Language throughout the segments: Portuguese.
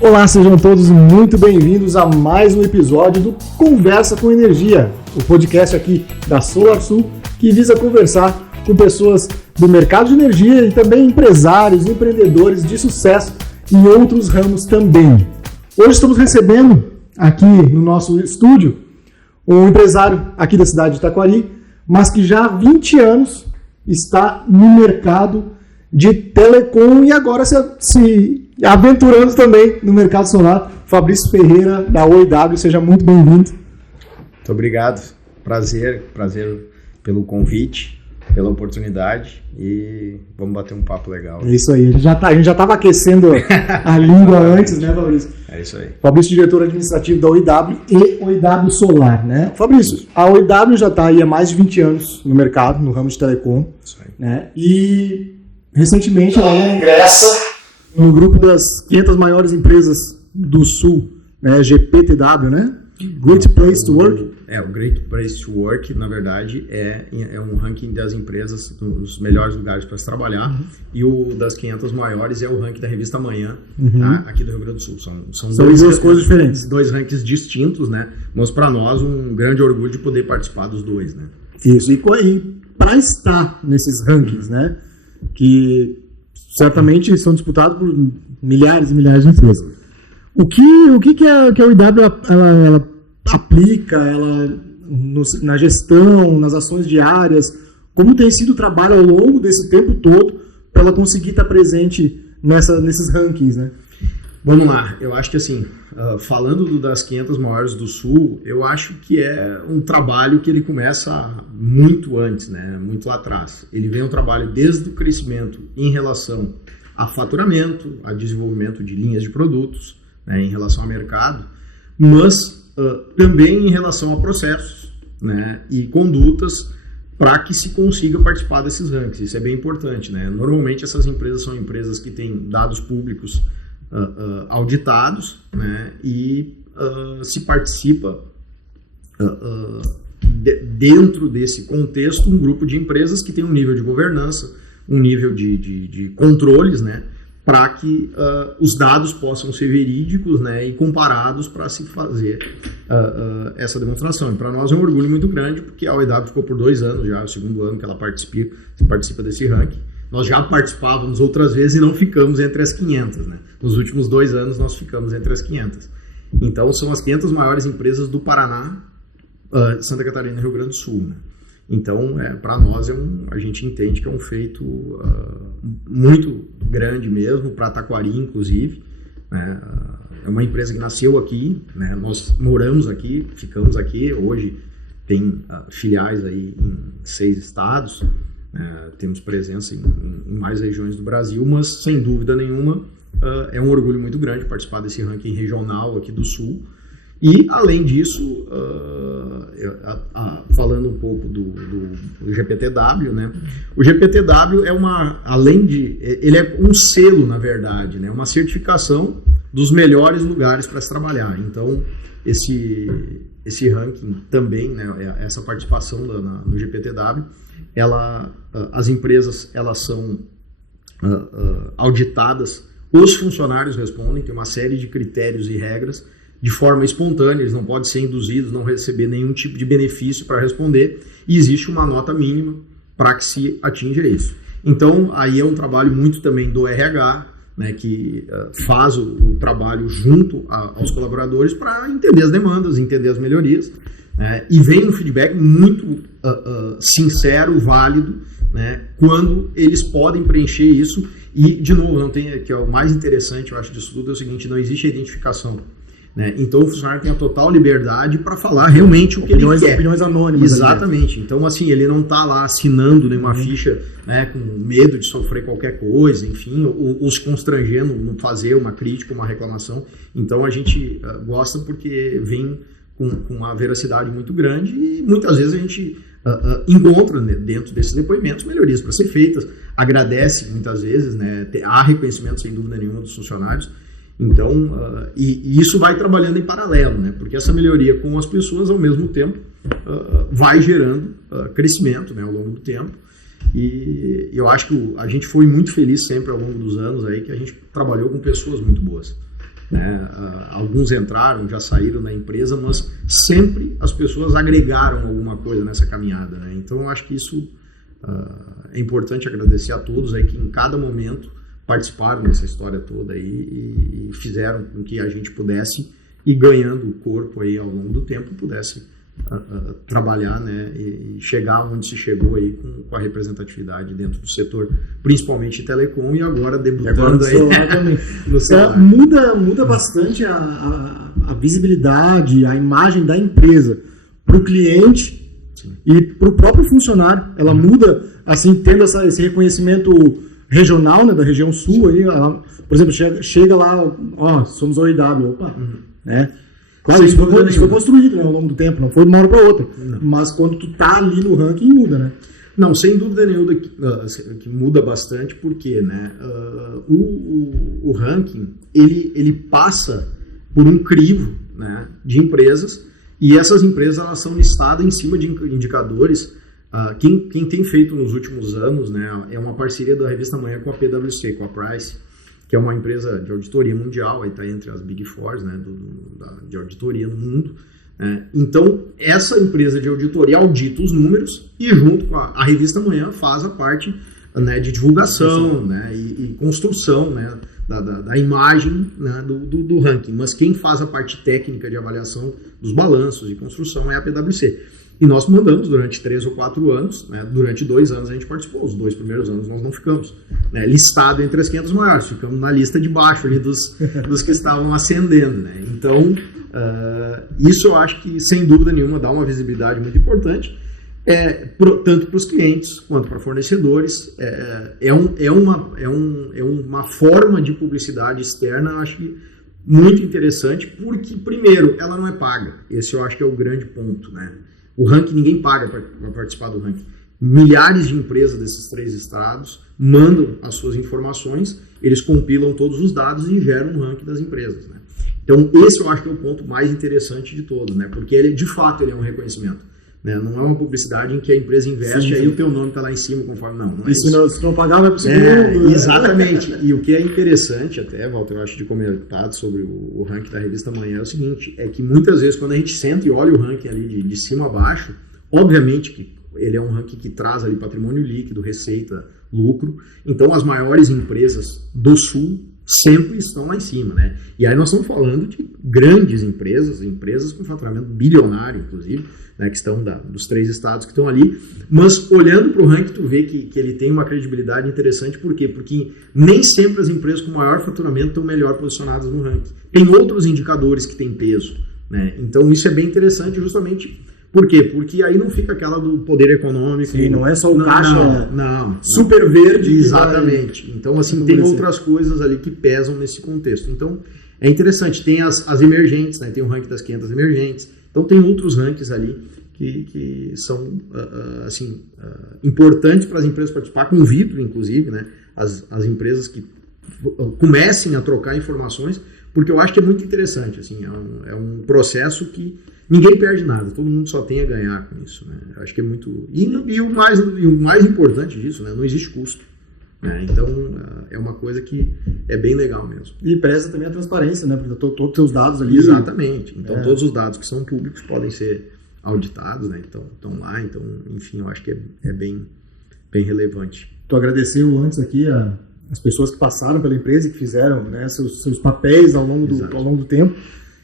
Olá, sejam todos muito bem-vindos a mais um episódio do Conversa com Energia, o podcast aqui da SolarSul que visa conversar com pessoas do mercado de energia e também empresários, empreendedores de sucesso em outros ramos também. Hoje estamos recebendo aqui no nosso estúdio um empresário aqui da cidade de Taquari, mas que já há 20 anos está no mercado de telecom e agora se aventurando também no mercado solar. Fabrício Ferreira, da OIW, seja muito bem-vindo. Muito obrigado, prazer pelo convite, pela oportunidade e vamos bater um papo legal. É isso aí, a gente já estava aquecendo a língua antes, né, Fabrício? É isso aí. Fabrício, diretor administrativo da OIW e OIW Solar, né? Fabrício, a OIW já está aí há mais de 20 anos no mercado, no ramo de telecom, Isso aí. né? E recentemente ela ingressa no grupo das 500 maiores empresas do Sul, né? GPTW, né? Great Place to Work. O Great Place to Work, na verdade, é um ranking das empresas, dos melhores lugares para se trabalhar, e o das 500 maiores é o ranking da revista Amanhã, aqui do Rio Grande do Sul. São duas coisas diferentes. Dois rankings distintos, né? Mas para nós um grande orgulho de poder participar dos dois, né? Isso, e para estar nesses rankings, né? Que certamente são disputados por milhares e milhares de empresas. O que a OIW ela aplica na gestão, nas ações diárias? Como tem sido o trabalho ao longo desse tempo todo para ela conseguir estar presente nesses rankings, né? Vamos lá, eu acho que assim, falando das 500 maiores do Sul, eu acho que é um trabalho que ele começa muito antes, né? Muito lá atrás. Ele vem um trabalho desde o crescimento em relação a faturamento, a desenvolvimento de linhas de produtos, né, em relação ao mercado, mas também em relação a processos, né, e condutas para que se consiga participar desses rankings. Isso é bem importante, né? Normalmente essas empresas são empresas que têm dados públicos auditados, né, e se participa dentro desse contexto um grupo de empresas que tem um nível de governança, um nível de controles, né, para que os dados possam ser verídicos, né, e comparados para se fazer essa demonstração. E para nós é um orgulho muito grande, porque a OIW ficou por 2 anos já, é o segundo ano que ela participa desse ranking. Nós já participávamos outras vezes e não ficamos entre as 500, né? Nos últimos 2 anos nós ficamos entre as 500. Então são as 500 maiores empresas do Paraná, Santa Catarina e Rio Grande do Sul, né? Então, para nós, a gente entende que é um feito muito grande mesmo, para Taquari, inclusive, né? É uma empresa que nasceu aqui, né? Nós moramos aqui, ficamos aqui, hoje tem filiais aí em 6 estados, temos presença em mais regiões do Brasil, mas, sem dúvida nenhuma, é um orgulho muito grande participar desse ranking regional aqui do Sul. E, além disso, falando um pouco do GPTW, né? O GPTW ele é um selo, na verdade, né? Uma certificação dos melhores lugares para se trabalhar. Então, esse ranking também, né? Essa participação no GPTW, as empresas elas são auditadas, os funcionários respondem, tem uma série de critérios e regras, de forma espontânea, eles não podem ser induzidos, não receber nenhum tipo de benefício para responder, e existe uma nota mínima para que se atinja isso. Então, aí é um trabalho muito também do RH, né, que faz o trabalho junto aos colaboradores para entender as demandas, entender as melhorias, né, e vem um feedback muito sincero, válido, né, quando eles podem preencher isso. E, de novo, que é o mais interessante, eu acho, disso tudo, é o seguinte: não existe identificação. Né? Então o funcionário tem a total liberdade para falar realmente o que ele quer. Opiniões anônimas. Exatamente. Então, assim, ele não está lá assinando nenhuma ficha, né, com medo de sofrer qualquer coisa, enfim, ou se constrangendo no fazer uma crítica, uma reclamação. Então a gente gosta porque vem com uma veracidade muito grande e muitas vezes a gente encontra, né, dentro desses depoimentos melhorias para ser feitas, agradece muitas vezes, né, há reconhecimento sem dúvida nenhuma dos funcionários. Então, e isso vai trabalhando em paralelo, né? Porque essa melhoria com as pessoas, ao mesmo tempo, vai gerando crescimento, né, ao longo do tempo. E eu acho que a gente foi muito feliz sempre ao longo dos anos aí, que a gente trabalhou com pessoas muito boas. né? Alguns entraram, já saíram da empresa, mas sempre as pessoas agregaram alguma coisa nessa caminhada, né? Então eu acho que isso é importante agradecer a todos aí que em cada momento participaram dessa história toda aí e fizeram com que a gente pudesse ir ganhando corpo aí ao longo do tempo, pudesse trabalhar, né, e chegar onde se chegou aí com a representatividade dentro do setor, principalmente telecom, e agora debutando aí no celular. Muda bastante a visibilidade, a imagem da empresa para o cliente. Sim. E para o próprio funcionário. Ela muda, assim, tendo esse reconhecimento regional, né, da região sul aí, por exemplo, chega lá, ó, somos a OIW, opa, né? Claro, isso foi construído, né, ao longo do tempo, não foi de uma hora para outra. Não. Mas quando tu tá ali no ranking, muda, né? Não, sem dúvida nenhuma que muda bastante, porque, né, o ranking, ele passa por um crivo, né, de empresas, e essas empresas elas são listadas em cima de indicadores. Quem tem feito nos últimos anos, né, é uma parceria da Revista Manhã com a PwC, com a Price, que é uma empresa de auditoria mundial, está entre as Big Four, né, de auditoria no mundo. Então, essa empresa de auditoria audita os números e, junto com a Revista Manhã, faz a parte, né, de divulgação, né, e construção, né, da imagem, né, do ranking. Mas quem faz a parte técnica de avaliação dos balanços e construção é a PwC. E nós mandamos durante 3 ou 4 anos, né, durante 2 anos a gente participou, os 2 primeiros anos nós não ficamos, né, listado entre as 500 maiores, ficamos na lista de baixo ali dos que estavam ascendendo, né. Então, isso eu acho que, sem dúvida nenhuma, dá uma visibilidade muito importante, tanto para os clientes quanto para fornecedores. É uma forma de publicidade externa, eu acho que muito interessante, porque, primeiro, ela não é paga. Esse eu acho que é o grande ponto, né. O ranking, ninguém paga para participar do ranking. Milhares de empresas desses 3 estados mandam as suas informações, eles compilam todos os dados e geram um ranking das empresas, né? Então, esse eu acho que é o ponto mais interessante de todos, né? Porque ele, de fato, ele é um reconhecimento, né? Não é uma publicidade em que a empresa investe, sim, aí o teu nome está lá em cima, conforme... Não é isso. Se não pagar, vai para o segundo. Exatamente. E o que é interessante, até, Walter, eu acho, de comentar sobre o ranking da Revista Manhã é o seguinte, é que muitas vezes, quando a gente senta e olha o ranking ali de cima a baixo, obviamente que ele é um ranking que traz ali patrimônio líquido, receita, lucro. Então, as maiores empresas do Sul sempre estão lá em cima, né? E aí nós estamos falando de grandes empresas com faturamento bilionário, inclusive, né, que estão dos 3 estados que estão ali. Mas olhando para o ranking, tu vê que ele tem uma credibilidade interessante. Por quê? Porque nem sempre as empresas com maior faturamento estão melhor posicionadas no ranking. Tem outros indicadores que têm peso, né? Então isso é bem interessante justamente... Por quê? Porque aí não fica aquela do poder econômico. Sim, não é só o caixa super não. Verde. Exatamente. Então, assim, tem outras coisas ali que pesam nesse contexto. Então, é interessante. Tem as emergentes, né? Tem o ranking das 500 emergentes. Então, tem outros rankings ali que são, importantes para as empresas participar. Convido, inclusive, né? As empresas que comecem a trocar informações, porque eu acho que é muito interessante. Assim, é um processo que ninguém perde nada, todo mundo só tem a ganhar com isso, né? Eu acho que é muito... E o mais importante disso, né? Não existe custo, né? Então, é uma coisa que é bem legal mesmo. E preza também a transparência, né? Porque todos os teus dados ali... Exatamente. Então, todos os dados que são públicos podem ser auditados, né? Então, estão lá. Então, enfim, eu acho que é bem muito. Tu agradeceu antes aqui as pessoas que passaram pela empresa e que fizeram, né, seus papéis ao longo do tempo.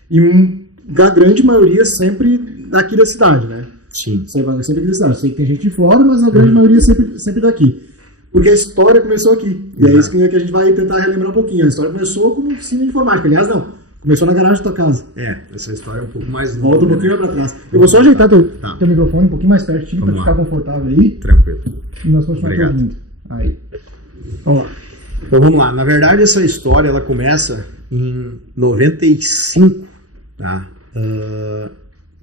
E da grande maioria sempre daqui da cidade, né? Sim. Sempre aqui da cidade. Sei que tem gente de fora, mas a grande maioria sempre daqui. Porque a história começou aqui. E é isso que a gente vai tentar relembrar um pouquinho. A história começou como oficina de informática. Aliás, não. Começou na garagem da tua casa. Essa história é um pouco mais... Volta um pouquinho para trás. Eu vou só ajeitar teu microfone um pouquinho mais pertinho para ficar confortável aí. Tranquilo. E nós continuamos ouvindo. Aí. Vamos lá. Então vamos lá. Na verdade, essa história ela começa em 95, tá?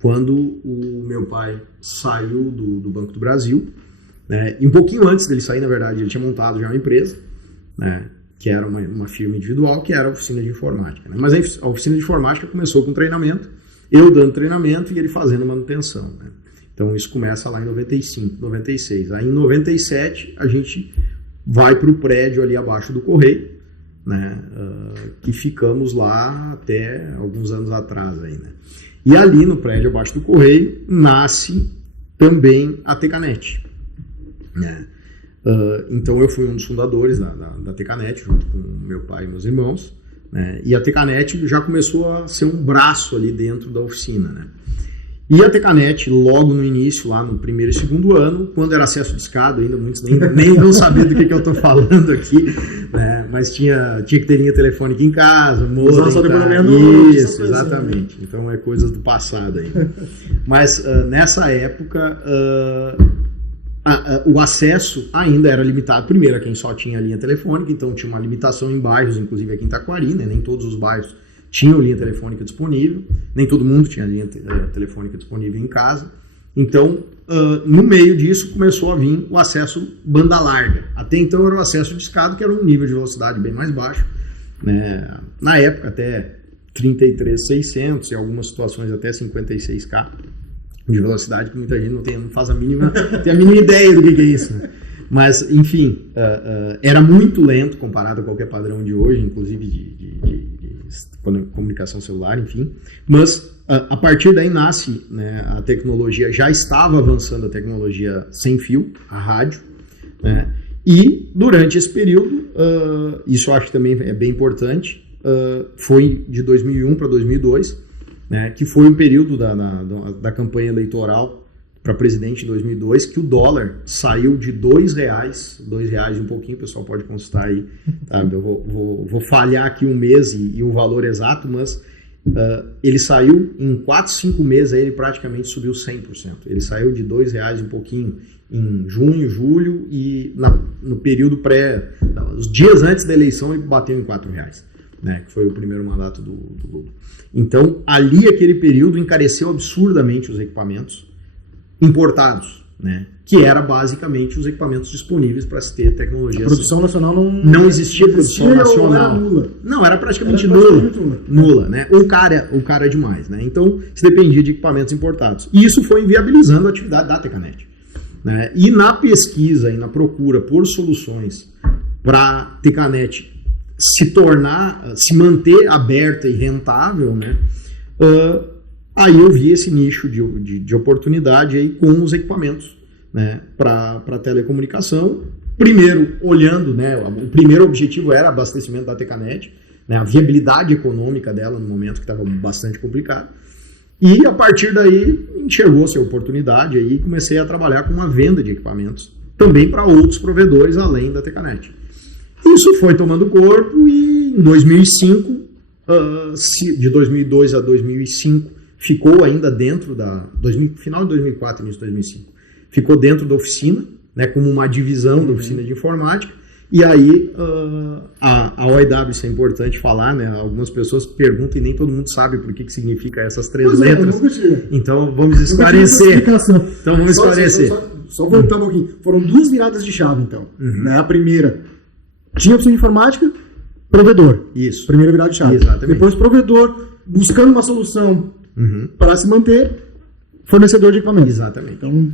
Quando o meu pai saiu do Banco do Brasil, né? E um pouquinho antes dele sair, na verdade, ele tinha montado já uma empresa, né? Que era uma firma individual, que era a oficina de informática, né? Mas a oficina de informática começou com treinamento, eu dando treinamento e ele fazendo manutenção, né? Então isso começa lá em 95, 96. Aí em 97 a gente vai para o prédio ali abaixo do Correio, né, que ficamos lá até alguns anos atrás. Aí, né? E ali no prédio abaixo do Correio nasce também a Tecanet. Né? Então eu fui um dos fundadores da Tecanet, junto com meu pai e meus irmãos, né? E a Tecanet já começou a ser um braço ali dentro da oficina. Né? E a Tecanet, logo no início, lá no primeiro e segundo ano, quando era acesso discado, ainda muitos nem não sabiam do que eu estou falando aqui, né? Mas tinha que ter linha telefônica em casa, modem, isso, exatamente. Então é coisas do passado ainda. Mas nessa época o acesso ainda era limitado, primeiro a quem só tinha linha telefônica, então tinha uma limitação em bairros, inclusive aqui em Taquari, né? Nem todos os bairros tinham linha telefônica disponível, nem todo mundo tinha linha telefônica disponível em casa. Então, no meio disso, começou a vir o acesso banda larga. Até então era o acesso discado, que era um nível de velocidade bem mais baixo, né? Na época até 33.600, em algumas situações até 56K de velocidade, que muita gente não faz a mínima ideia do que é isso, né? Mas, enfim, era muito lento comparado a qualquer padrão de hoje, inclusive de comunicação celular, enfim. Mas, a partir daí nasce, né, a tecnologia, já estava avançando a tecnologia sem fio, a rádio, né? E, durante esse período, isso eu acho que também é bem importante, foi de 2001 para 2002, né, que foi um período da campanha eleitoral para presidente em 2002, que o dólar saiu de R$2 e um pouquinho, o pessoal pode consultar aí, tá? Eu vou falhar aqui um mês e o valor exato, mas ele saiu em 4, 5 meses, aí ele praticamente subiu 100%. Ele saiu de R$2 e um pouquinho em junho, julho, e no período os dias antes da eleição, ele bateu em R$4, né, que foi o primeiro mandato do Lula. Então, ali, aquele período, encareceu absurdamente os equipamentos importados, né, que era basicamente os equipamentos disponíveis para se ter tecnologia. A produção nacional não existia produção nacional. Não, era praticamente nula, né? O cara é demais, né? Então, se dependia de equipamentos importados. E isso foi inviabilizando a atividade da Tecanet, né? E na pesquisa e na procura por soluções para a Tecanet se manter aberta e rentável, né? Aí eu vi esse nicho de oportunidade aí com os equipamentos, né, para telecomunicação. Primeiro, olhando, né, o primeiro objetivo era abastecimento da Tecanet, né, a viabilidade econômica dela no momento que estava bastante complicado. E a partir daí enxergou-se a oportunidade aí, e comecei a trabalhar com uma venda de equipamentos também para outros provedores além da Tecanet. Isso foi tomando corpo e em 2005, de 2002 a 2005, ficou ainda dentro final de 2004, início de 2005, ficou dentro da oficina, né, como uma divisão da oficina de informática. E aí a OIW, isso é importante falar, né, algumas pessoas perguntam e nem todo mundo sabe por que significa essas 3 letras. Então vamos esclarecer. Só voltando um pouquinho, foram 2 viradas de chave, então. Né? A primeira, tinha oficina de informática, provedor. Isso. Primeira virada de chave. Exatamente. Depois provedor, buscando uma solução para se manter, fornecedor de equipamento. Exatamente. Então,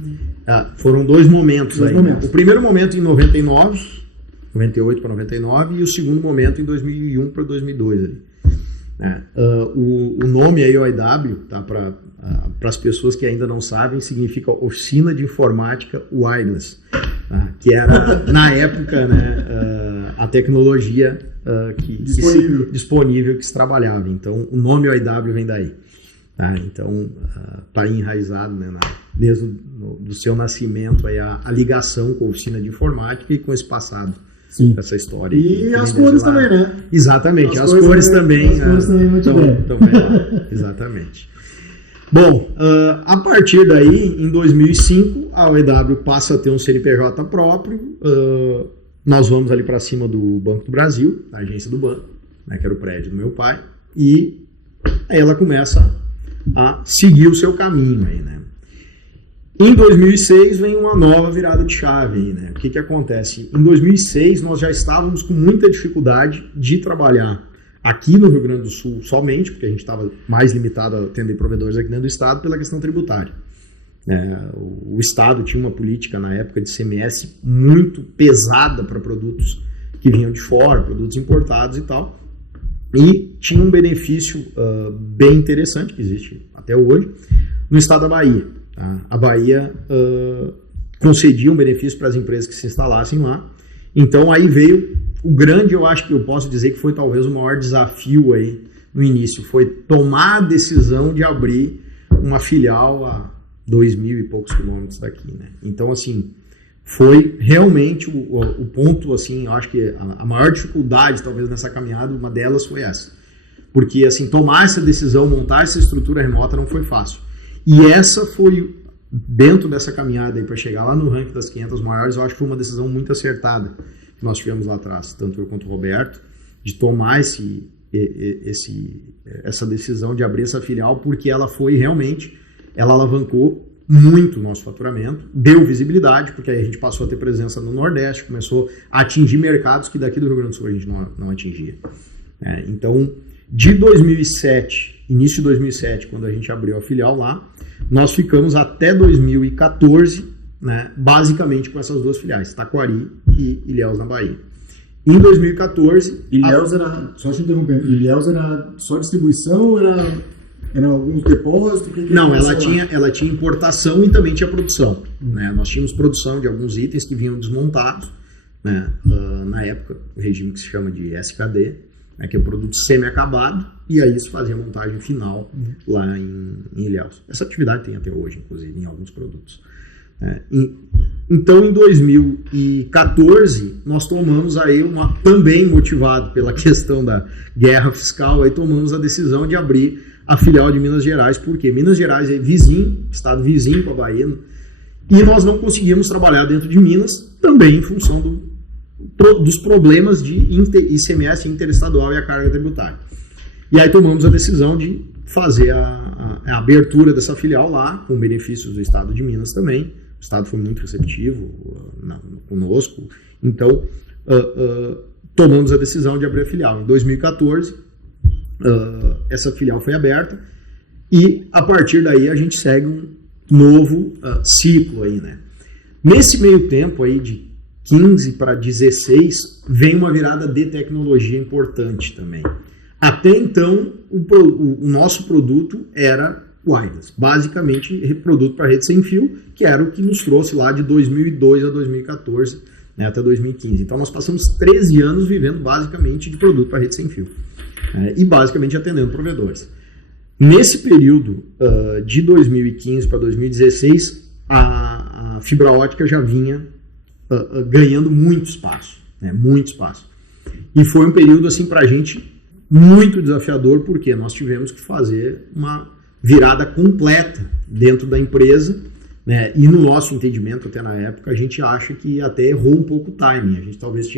foram 2 momentos aí. Né? O primeiro momento em 98 para 99, e o segundo momento em 2001 para 2002. Ali. O nome aí, OIW, tá, para as pessoas que ainda não sabem, significa Oficina de Informática Wireless, tá, que era, na época, né, a tecnologia disponível que se trabalhava. Então, o nome OIW vem daí. Tá? Então, está enraizado, né, desde o seu nascimento aí, a ligação com a oficina de informática e com esse passado. Sim. Essa história. E as cores também, né? Exatamente, as cores também. As cores também muito bem. Exatamente. Bom, a partir daí, em 2005, a OIW passa a ter um CNPJ próprio. Nós vamos ali para cima do Banco do Brasil, da agência do banco, né, que era o prédio do meu pai, e aí ela começa a seguir o seu caminho aí, né? Em 2006 vem uma nova virada de chave aí, né? O que acontece? Em 2006 nós já estávamos com muita dificuldade de trabalhar aqui no Rio Grande do Sul somente, porque a gente estava mais limitado a atender provedores aqui dentro do estado pela questão tributária. O estado tinha uma política na época de CMS muito pesada para produtos que vinham de fora, produtos importados e tal. E tinha um benefício bem interessante, que existe até hoje, no estado da Bahia. Tá? A Bahia concedia um benefício para as empresas que se instalassem lá. Então aí veio o grande, eu acho que eu posso dizer que foi talvez o maior desafio aí no início, foi tomar a decisão de abrir uma filial a 2.000 e poucos quilômetros daqui, né? Então, assim, foi realmente o ponto, assim, eu acho que a maior dificuldade, talvez, nessa caminhada, uma delas foi essa. Porque, assim, tomar essa decisão, montar essa estrutura remota não foi fácil. E essa foi, dentro dessa caminhada aí, para chegar lá no ranking das 500 maiores, eu acho que foi uma decisão muito acertada que nós tivemos lá atrás, tanto eu quanto o Roberto, de tomar essa decisão de abrir essa filial, porque ela foi realmente, ela alavancou muito o nosso faturamento, deu visibilidade, porque aí a gente passou a ter presença no Nordeste, começou a atingir mercados que daqui do Rio Grande do Sul a gente não atingia. Então, de 2007, início de 2007, quando a gente abriu a filial lá, nós ficamos até 2014, né, basicamente com essas duas filiais, Taquari e Ilhéus, na Bahia. Em 2014... Ilhéus era, só te interrompendo, Ilhéus era só distribuição ou era alguns depósitos? Não, ela tinha importação e também tinha produção. Né? Nós tínhamos produção de alguns itens que vinham desmontados, né? Na época, o regime que se chama de SKD, né? Que é o produto semi-acabado, e aí se fazia a montagem final lá em Ilhéus. Essa atividade tem até hoje, inclusive, em alguns produtos. Então, em 2014, nós tomamos aí também motivado pela questão da guerra fiscal, aí tomamos a decisão de abrir a filial de Minas Gerais, porque Minas Gerais é vizinho, estado vizinho com a Bahia, e nós não conseguimos trabalhar dentro de Minas, também em função dos problemas de ICMS interestadual e a carga tributária. E aí tomamos a decisão de fazer a abertura dessa filial lá, com benefícios do estado de Minas também. O estado foi muito receptivo conosco, então tomamos a decisão de abrir a filial. Em 2014, essa filial foi aberta e a partir daí a gente segue um novo ciclo aí, né? Nesse meio tempo aí de 15 para 16 vem uma virada de tecnologia importante também. Até então o nosso produto era wireless, basicamente produto para rede sem fio, que era o que nos trouxe lá de 2002 a 2014, né, até 2015. Então nós passamos 13 anos vivendo basicamente de produto para rede sem fio. E basicamente atendendo provedores. Nesse período de 2015 para 2016, a fibra ótica já vinha ganhando muito espaço, né, muito espaço. E foi um período assim para a gente muito desafiador, porque nós tivemos que fazer uma virada completa dentro da empresa, né, e no nosso entendimento até na época a gente acha que até errou um pouco o timing. A gente talvez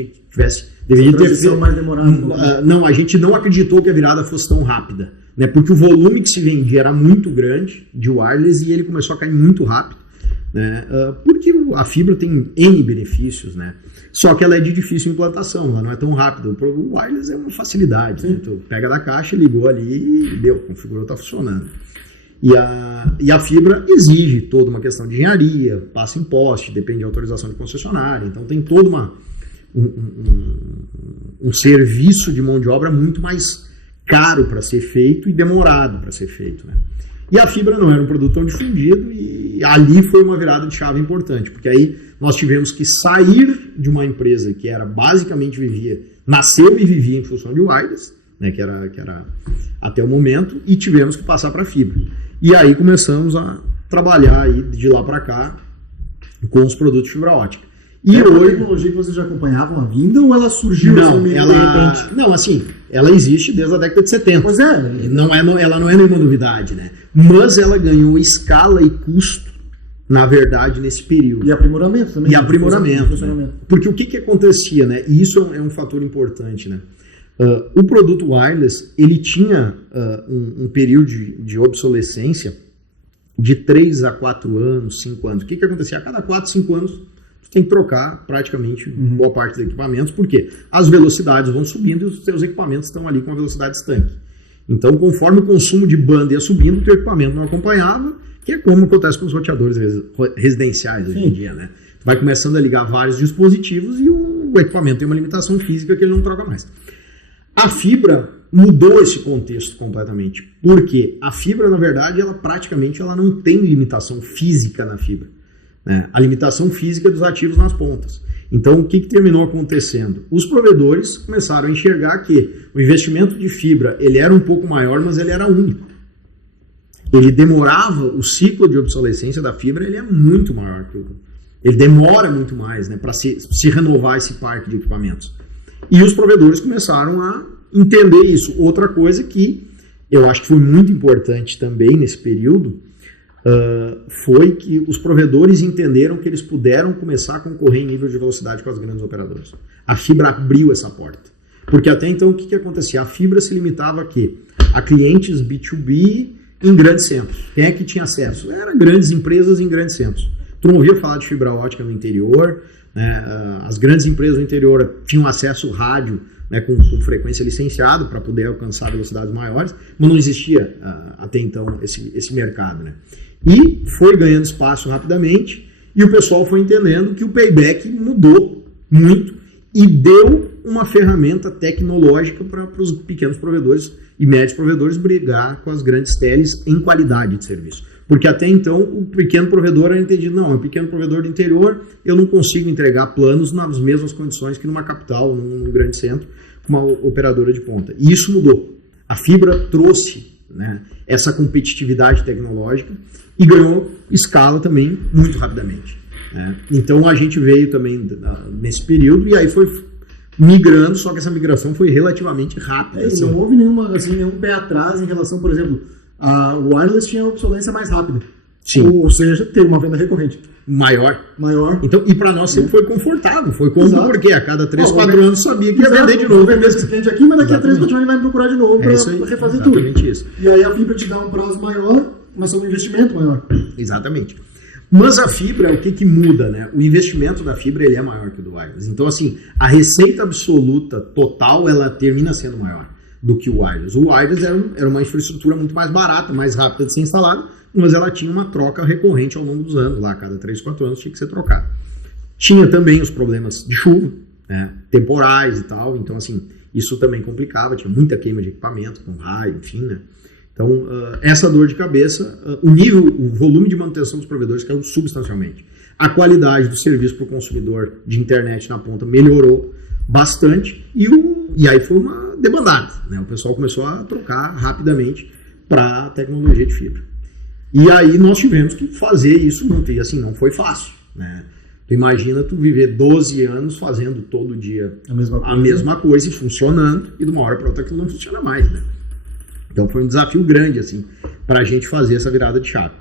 deveria ter feito mais demorada. Não, a gente não acreditou que a virada fosse tão rápida, né, porque o volume que se vendia era muito grande de wireless e ele começou a cair muito rápido, né, porque a fibra tem N benefícios, né, só que ela é de difícil implantação, ela não é tão rápida. O wireless é uma facilidade, né, tu pega da caixa, ligou ali e deu, configurou, está funcionando. E a fibra exige toda uma questão de engenharia, passa em poste, depende de autorização de concessionária, então tem todo um serviço de mão de obra muito mais caro para ser feito e demorado para ser feito, né? E a fibra não era um produto tão difundido e ali foi uma virada de chave importante, porque aí nós tivemos que sair de uma empresa que era basicamente nasceu e vivia em função de wireless, né, que era até o momento, e tivemos que passar para fibra. E aí começamos a trabalhar aí de lá para cá com os produtos de fibra ótica. E hoje, uma tecnologia que vocês já acompanhavam a vinda ou ela surgiu assim, de repente? Não, assim, ela existe desde a década de 70. Pois é. Ela não é nenhuma novidade, né? Mas ela ganhou escala e custo, na verdade, nesse período. E aprimoramento também. E aprimoramento. Né? Porque o que acontecia, né? E isso é um fator importante, né? O produto wireless, ele tinha um período de obsolescência de 3 a 4 anos, 5 anos. O que acontecia? A cada 4, 5 anos, você tem que trocar praticamente boa parte dos equipamentos, porque as velocidades vão subindo e os seus equipamentos estão ali com a velocidade estanque. Então, conforme o consumo de banda ia subindo, o teu equipamento não acompanhava, que é como acontece com os roteadores residenciais hoje em dia, né? Tu vai começando a ligar vários dispositivos e o o equipamento tem uma limitação física que ele não troca mais. A fibra mudou esse contexto completamente, porque a fibra, na verdade, ela não tem limitação física na fibra, né? A limitação física dos ativos nas pontas. Então, o que terminou acontecendo? Os provedores começaram a enxergar que o investimento de fibra ele era um pouco maior, mas ele era único. Ele demorava, o ciclo de obsolescência da fibra ele é muito maior. Ele demora muito mais, né, para se renovar esse parque de equipamentos. E os provedores começaram a entender isso. Outra coisa que eu acho que foi muito importante também nesse período foi que os provedores entenderam que eles puderam começar a concorrer em nível de velocidade com as grandes operadoras. A fibra abriu essa porta. Porque até então o que acontecia? A fibra se limitava a quê? A clientes B2B em grandes centros. Quem é que tinha acesso? Eram grandes empresas em grandes centros. Tu não ouvia falar de fibra ótica no interior, né? As grandes empresas no interior tinham acesso rádio, né, com frequência licenciada para poder alcançar velocidades maiores, mas não existia até então esse mercado, né? E foi ganhando espaço rapidamente e o pessoal foi entendendo que o payback mudou muito e deu uma ferramenta tecnológica para os pequenos provedores e médios provedores brigar com as grandes teles em qualidade de serviço. Porque até então o pequeno provedor era entendido, não, é um pequeno provedor do interior, eu não consigo entregar planos nas mesmas condições que numa capital, num grande centro, com uma operadora de ponta. E isso mudou. A fibra trouxe, né, essa competitividade tecnológica e ganhou escala também muito rapidamente, né? Então a gente veio também nesse período e aí foi migrando, só que essa migração foi relativamente rápida. Assim. Não houve nenhum pé atrás em relação, por exemplo, o wireless tinha a obsolescência mais rápida. Sim. Ou seja, tem uma venda recorrente. Maior. Então, e para nós sempre foi confortável. Foi cômodo porque a cada 3, 4 anos sabia que ia vender de novo. Vou vender esse cliente aqui, mas daqui a 3, 4 anos ele vai me procurar de novo para refazer tudo. Isso. E aí a fibra te dá um prazo maior, mas é um investimento maior. Exatamente. Mas a fibra, o que muda, né? O investimento da fibra ele é maior que o do wireless. Então, assim, a receita absoluta total, ela termina sendo maior do que o wireless. O wireless era uma infraestrutura muito mais barata, mais rápida de ser instalada, mas ela tinha uma troca recorrente ao longo dos anos. Lá, a cada 3, 4 anos tinha que ser trocado. Tinha também os problemas de chuva, né? Temporais e tal. Então, assim, isso também complicava. Tinha muita queima de equipamento, com raio, enfim, né? Então, essa dor de cabeça, o volume de manutenção dos provedores caiu substancialmente. A qualidade do serviço para o consumidor de internet na ponta melhorou bastante e aí foi uma debandada, né? O pessoal começou a trocar rapidamente para a tecnologia de fibra. E aí nós tivemos que fazer isso, não foi fácil, né? Tu imagina tu viver 12 anos fazendo todo dia a mesma coisa e funcionando, e de uma hora para outra aquilo não funciona mais, né? Então foi um desafio grande, assim, para a gente fazer essa virada de chave.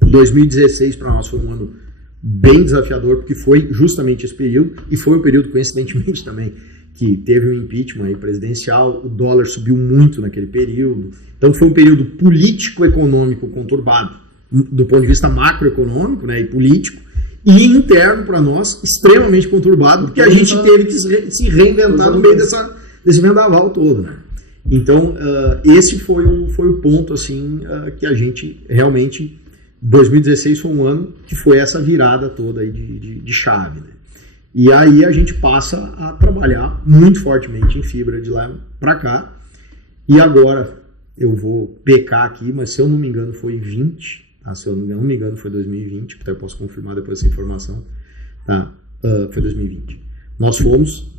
2016 para nós foi um ano bem desafiador, porque foi justamente esse período, e foi um período, coincidentemente também, que teve um impeachment aí presidencial, o dólar subiu muito naquele período. Então foi um período político-econômico conturbado, do ponto de vista macroeconômico, né, e político, e interno para nós, extremamente conturbado, porque a gente teve que se reinventar no meio desse vendaval todo, né? Então, esse foi o ponto, assim, que a gente realmente, 2016 foi um ano que foi essa virada toda aí de chave, né? E aí a gente passa a trabalhar muito fortemente em fibra de lá para cá, e agora eu vou pecar aqui, mas se eu não me engano foi 20, tá? Se eu não me engano foi 2020, até eu posso confirmar depois essa informação, tá? Foi 2020. Nós fomos...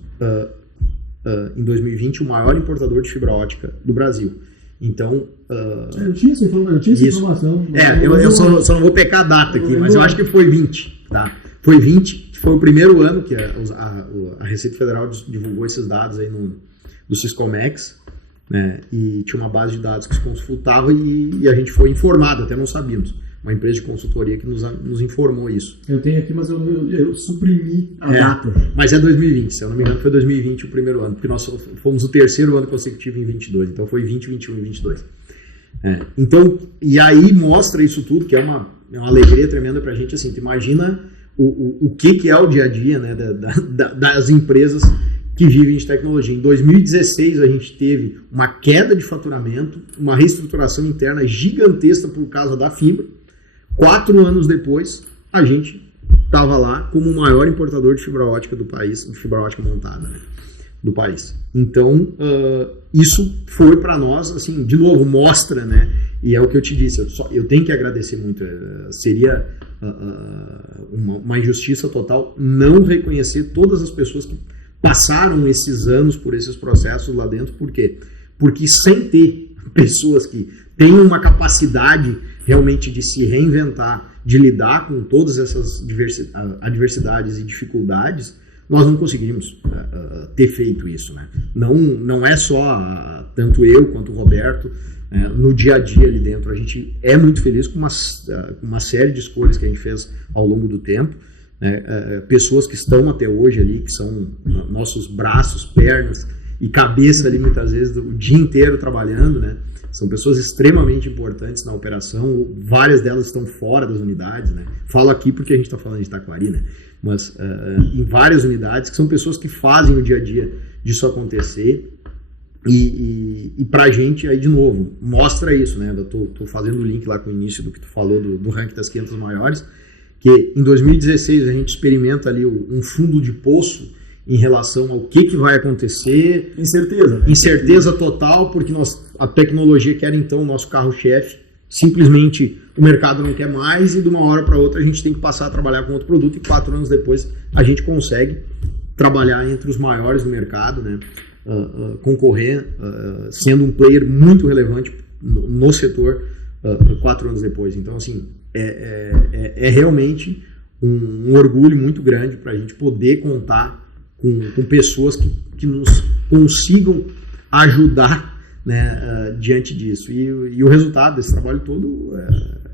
em 2020, o maior importador de fibra ótica do Brasil. Então... eu tinha essa informação. Eu só não vou pecar a data aqui, mas eu acho que foi 20. Tá? Foi 20, que foi o primeiro ano que a Receita Federal divulgou esses dados aí do Siscomex, né? E tinha uma base de dados que se consultava e a gente foi informado, até não sabíamos. Uma empresa de consultoria que nos informou isso. Eu tenho aqui, mas eu suprimi a data. Mas é 2020, se eu não me engano foi 2020 o primeiro ano, porque nós fomos o terceiro ano consecutivo em 22, então foi 20, 21 e 22. Então, e aí mostra isso tudo, que é uma alegria tremenda pra gente, assim, tu imagina o que é o dia a dia, né, das empresas que vivem de tecnologia. Em 2016 a gente teve uma queda de faturamento, uma reestruturação interna gigantesca por causa da fibra. 4 anos depois, a gente estava lá como o maior importador de fibra ótica do país, de fibra ótica montada, né, do país. Então, isso foi para nós, assim, de novo, mostra, né, e é o que eu te disse, eu tenho que agradecer muito, seria uma injustiça total não reconhecer todas as pessoas que passaram esses anos por esses processos lá dentro. Por quê? Porque sem ter pessoas que tenham uma capacidade realmente de se reinventar, de lidar com todas essas adversidades e dificuldades, nós não conseguiríamos ter feito isso, né? Não é só tanto eu quanto o Roberto, no dia a dia ali dentro. A gente é muito feliz com uma série de escolhas que a gente fez ao longo do tempo, né? Pessoas que estão até hoje ali, que são nossos braços, pernas e cabeça ali muitas vezes o dia inteiro trabalhando, né? São pessoas extremamente importantes na operação, várias delas estão fora das unidades, né? Falo aqui porque a gente está falando de Taquari, né? Mas em várias unidades, que são pessoas que fazem o dia a dia disso acontecer. E pra gente, aí de novo, mostra isso, né? Eu tô fazendo o link lá com o início do que tu falou do ranking das 500 maiores, que em 2016 a gente experimenta ali um fundo de poço em relação ao que vai acontecer. Incerteza total, porque a tecnologia que era então o nosso carro-chefe, simplesmente o mercado não quer mais e de uma hora para outra a gente tem que passar a trabalhar com outro produto e 4 anos depois a gente consegue trabalhar entre os maiores do mercado, né? Concorrer, sendo um player muito relevante no setor 4 anos depois. Então, assim, é realmente um orgulho muito grande para a gente poder contar com pessoas que nos consigam ajudar, né, diante disso. E o resultado desse trabalho todo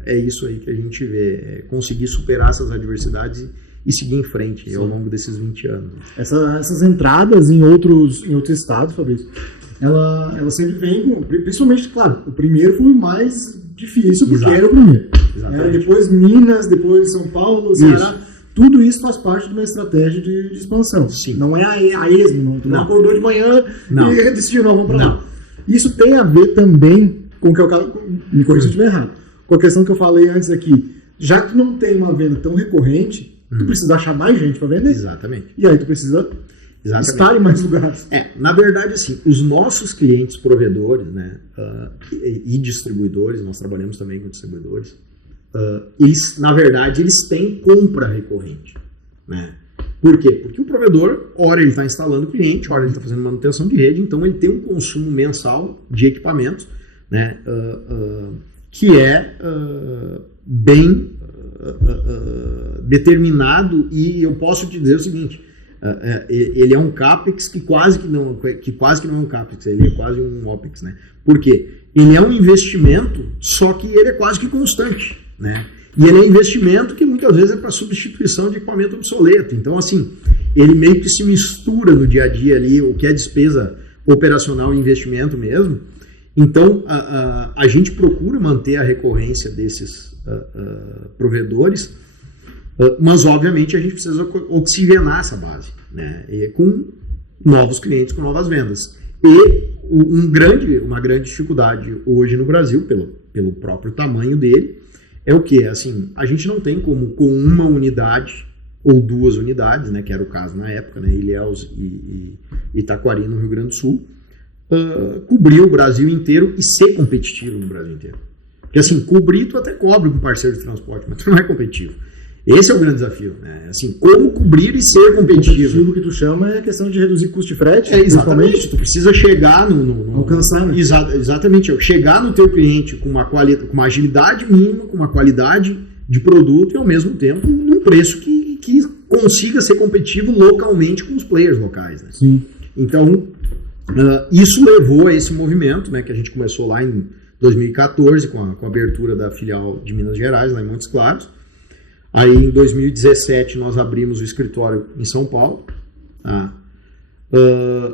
é isso aí que a gente vê, conseguir superar essas adversidades e seguir em frente ao longo desses 20 anos. Essas entradas em outros estados, Fabrício, ela sempre vem, principalmente, claro, o primeiro foi o mais difícil, porque era o primeiro. Depois Minas, depois São Paulo, Ceará, tudo isso faz parte de uma estratégia de expansão. Sim. Não é a esmo, não acordou de manhã e decidiu, vamos para lá. Isso tem a ver também com o que me corrija se eu estiver errado, com a questão que eu falei antes aqui. Já que não tem uma venda tão recorrente, tu precisa achar mais gente para vender. Exatamente. E aí tu precisa estar em mais lugares. Na verdade, assim, os nossos clientes provedores, né, e distribuidores, nós trabalhamos também com distribuidores, eles, na verdade, eles têm compra recorrente, né? Por quê? Porque o provedor, ora ele está instalando o cliente, ora ele está fazendo manutenção de rede, então ele tem um consumo mensal de equipamentos, né, que é bem determinado, e eu posso te dizer o seguinte, ele é um CAPEX que quase que não é um CAPEX, ele é quase um OPEX, né? Por quê? Ele é um investimento, só que ele é quase que constante, né? E ele é investimento que muitas vezes é para substituição de equipamento obsoleto. Então, assim, ele meio que se mistura no dia a dia ali, o que é despesa operacional e investimento mesmo. Então, a gente procura manter a recorrência desses provedores, mas, obviamente, a gente precisa oxigenar essa base, né? E com novos clientes, com novas vendas. E uma grande dificuldade hoje no Brasil, pelo próprio tamanho dele, é o que? Assim, a gente não tem como, com uma unidade ou 2 unidades, né, que era o caso na época, né, Ilhéus e Taquari no Rio Grande do Sul, cobrir o Brasil inteiro e ser competitivo no Brasil inteiro. Porque, assim, cobrir tu até cobre com parceiro de transporte, mas tu não é competitivo. Esse é o grande desafio, né? Assim, como cobrir e ser competitivo. O que tu chama é a questão de reduzir custo de frete. Exatamente. Tu precisa chegar no alcançar, né? Exatamente. Chegar no teu cliente com uma agilidade mínima, com uma qualidade de produto e, ao mesmo tempo, num preço que consiga ser competitivo localmente com os players locais, né? Sim. Então, isso levou a esse movimento, né, que a gente começou lá em 2014 com a abertura da filial de Minas Gerais, lá em Montes Claros. Aí, em 2017, nós abrimos o escritório em São Paulo.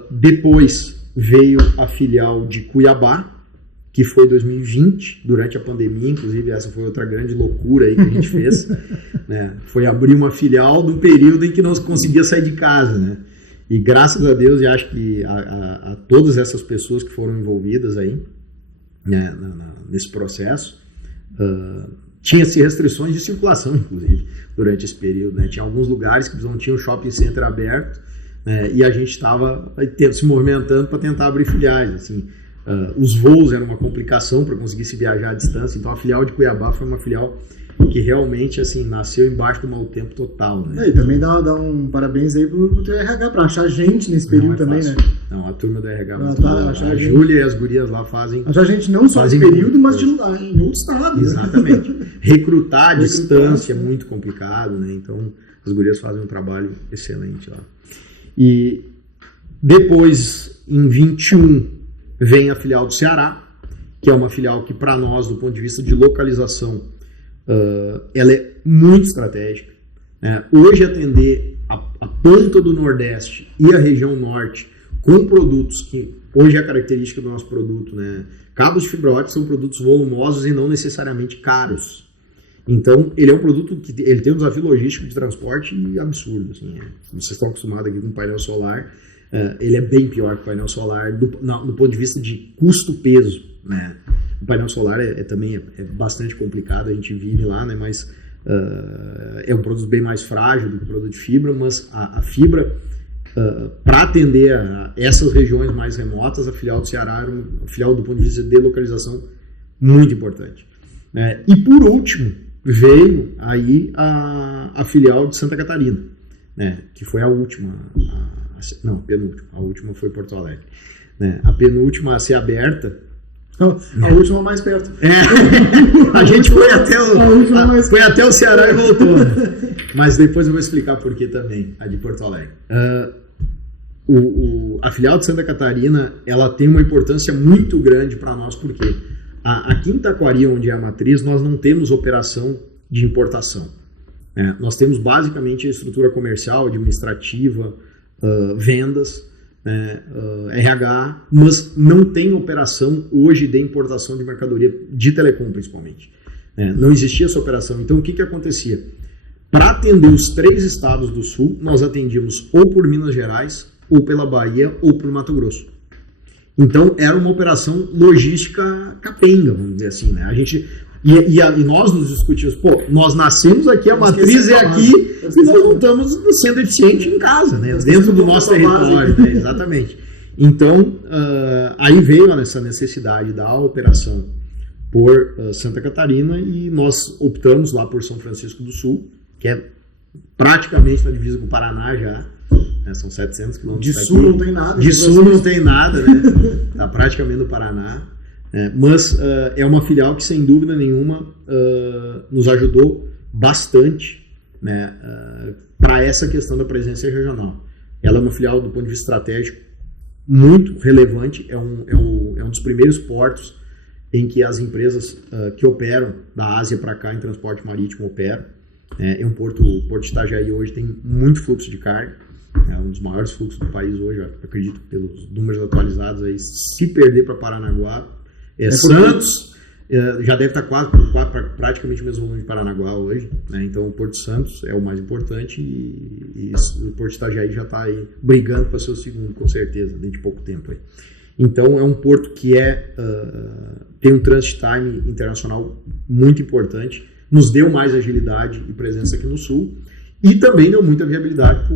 Depois veio a filial de Cuiabá, que foi em 2020, durante a pandemia. Inclusive, essa foi outra grande loucura aí que a gente fez. Né? Foi abrir uma filial no período em que não conseguia sair de casa, né? E graças a Deus, eu acho que a todas essas pessoas que foram envolvidas aí, né, nesse processo, tinha-se restrições de circulação, inclusive, durante esse período, né? Tinha alguns lugares que não tinham shopping center aberto, né? E a gente estava se movimentando para tentar abrir filiais, assim. Os voos eram uma complicação para conseguir se viajar à distância, então a filial de Cuiabá foi uma filial que realmente assim, nasceu embaixo do mau tempo total. Né? E também dá um parabéns aí pro teu RH, para achar gente nesse período também, fácil. né? Não, a turma do RH a Júlia e as gurias lá fazem... Achar gente não só nesse período, mas em outro estado. Exatamente. Né? Recrutar à distância é muito complicado, né? Então as gurias fazem um trabalho excelente lá. E depois, em 21, vem a filial do Ceará, que é uma filial que para nós, do ponto de vista de localização, ela é muito estratégica. Hoje atender a ponta do Nordeste e a região Norte com produtos que hoje é a característica do nosso produto, né? Cabos de fibra ótica são produtos volumosos e não necessariamente caros. Então ele é um produto que ele tem um desafio logístico de transporte absurdo. Assim, vocês estão acostumados aqui com painel solar, ele é bem pior que o painel solar do ponto de vista de custo-peso, né? O painel solar também é bastante complicado, a gente vive lá, né? Mas é um produto bem mais frágil do que o produto de fibra, mas a fibra, para atender a essas regiões mais remotas, a filial do Ceará era uma filial do ponto de vista de localização muito importante. E por último, veio aí a filial de Santa Catarina, né? Que foi a última, penúltima, a última foi Porto Alegre. Né? A penúltima a ser aberta. A última mais perto. A gente foi até o Ceará e voltou. Né? Mas depois eu vou explicar por que também, a de Porto Alegre. A filial de Santa Catarina, ela tem uma importância muito grande para nós, porque aqui em Taquari, onde é a matriz, nós não temos operação de importação. Nós temos basicamente a estrutura comercial, administrativa, vendas, RH, mas não tem operação hoje de importação de mercadoria de telecom, principalmente. Não existia essa operação. Então, o que acontecia? Para atender os 3 estados do sul, nós atendíamos ou por Minas Gerais, ou pela Bahia, ou por Mato Grosso. Então, era uma operação logística capenga, vamos dizer assim. Né? E nós nos discutimos, nós nascemos aqui, a matriz é aqui, e nós não estamos sendo eficientes em casa, né? Dentro do nosso território. Né? Exatamente. Então, aí veio essa necessidade da operação por Santa Catarina e nós optamos lá por São Francisco do Sul, que é praticamente na divisa com o Paraná já, né? São 700 quilômetros daqui. De sul não tem nada. De sul não tem nada, né? Está praticamente no Paraná. Mas é uma filial que, sem dúvida nenhuma, nos ajudou bastante, né, para essa questão da presença regional. Ela é uma filial, do ponto de vista estratégico, muito relevante. É um dos primeiros portos em que as empresas que operam da Ásia para cá em transporte marítimo operam. O Porto de Itajaí hoje tem muito fluxo de carga. É um dos maiores fluxos do país hoje, eu acredito, pelos números atualizados. Aí, se perder para Paranaguá, Santos já deve estar quase praticamente o mesmo volume de Paranaguá hoje, né? Então o Porto Santos é o mais importante e o Porto de Itajaí já está aí brigando para ser o segundo, com certeza, dentro de pouco tempo aí. Então é um porto que tem um transit time internacional muito importante, nos deu mais agilidade e presença aqui no sul e também deu muita viabilidade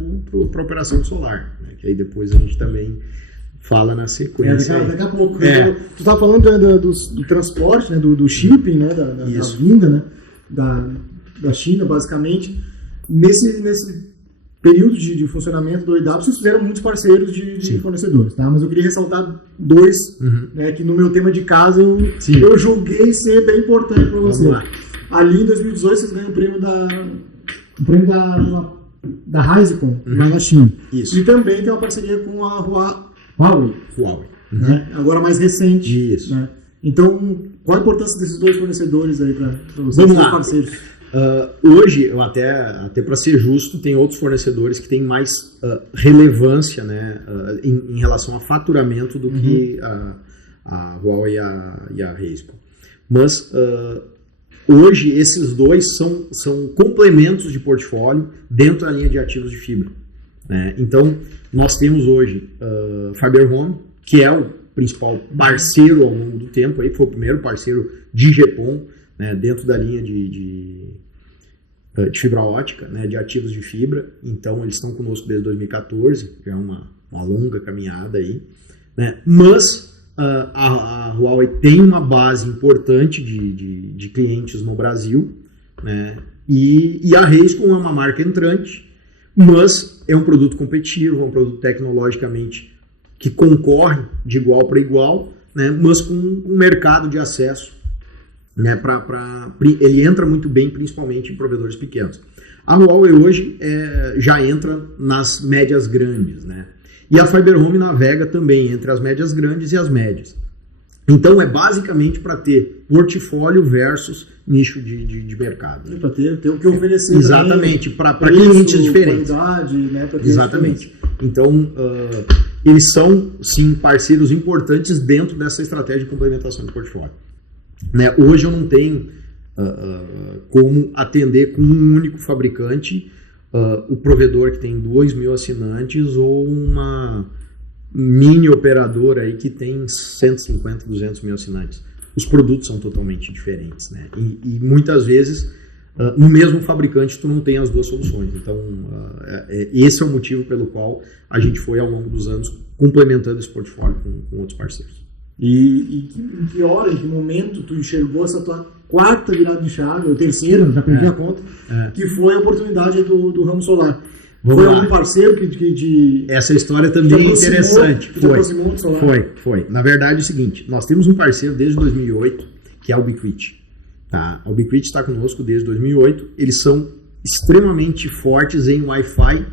para a operação solar, né? Que aí depois a gente também fala na sequência. Daqui a pouco. Tu estava falando do transporte, né, do shipping, né, da vinda, né, da China, basicamente. Nesse período de funcionamento do EW, vocês fizeram muitos parceiros de fornecedores, tá? Mas eu queria ressaltar 2, né, que no meu tema de casa eu julguei ser bem importante para você. Ali em 2018 vocês ganham o prêmio da Heisecon, lá na China. Isso. E também tem uma parceria com a Huawei. Né? Agora mais recente. Isso. Né? Então, qual a importância desses 2 fornecedores aí para vocês, Vamos lá. parceiros? Hoje, eu até para ser justo, tem outros fornecedores que têm mais relevância, né, em relação a faturamento do que a Huawei e a Heisecon. Mas hoje esses 2 são complementos de portfólio dentro da linha de ativos de fibra. Né? Então, nós temos hoje Fiber Home, que é o principal parceiro ao longo do tempo, aí foi o primeiro parceiro de GPON né, dentro da linha de fibra ótica, né, de ativos de fibra. Então eles estão conosco desde 2014, já é uma longa caminhada aí, né? Mas a Huawei tem uma base importante de clientes no Brasil, né? E a Reiscom é uma marca entrante, mas é um produto competitivo, é um produto tecnologicamente que concorre de igual para igual, né? Mas com um mercado de acesso, né? Ele entra muito bem, principalmente em provedores pequenos. A Huawei hoje já entra nas médias grandes, né? E a Fiber Home navega também entre as médias grandes e as médias. Então é basicamente para ter portfólio versus nicho de mercado. Para ter o que oferecer. Exatamente, para clientes diferentes. Qualidade, né, exatamente. Então eles são sim parceiros importantes dentro dessa estratégia de complementação de portfólio. Né? Hoje eu não tenho como atender com um único fabricante o provedor que tem 2.000 assinantes ou uma mini operadora aí que tem 150, 200 mil assinantes. Os produtos são totalmente diferentes, né? E muitas vezes no mesmo fabricante tu não tem as duas soluções. Então esse é o motivo pelo qual a gente foi ao longo dos anos complementando esse portfólio com outros parceiros. E em que hora, em que momento tu enxergou essa tua quarta virada de chave, ou terceira, já perdi a conta, que foi a oportunidade do ramo solar? Foi algum parceiro que essa história também é interessante. Foi. Na verdade é o seguinte, nós temos um parceiro desde 2008, que é a Ubiquiti. Tá? A Ubiquiti está conosco desde 2008. Eles são extremamente fortes em Wi-Fi,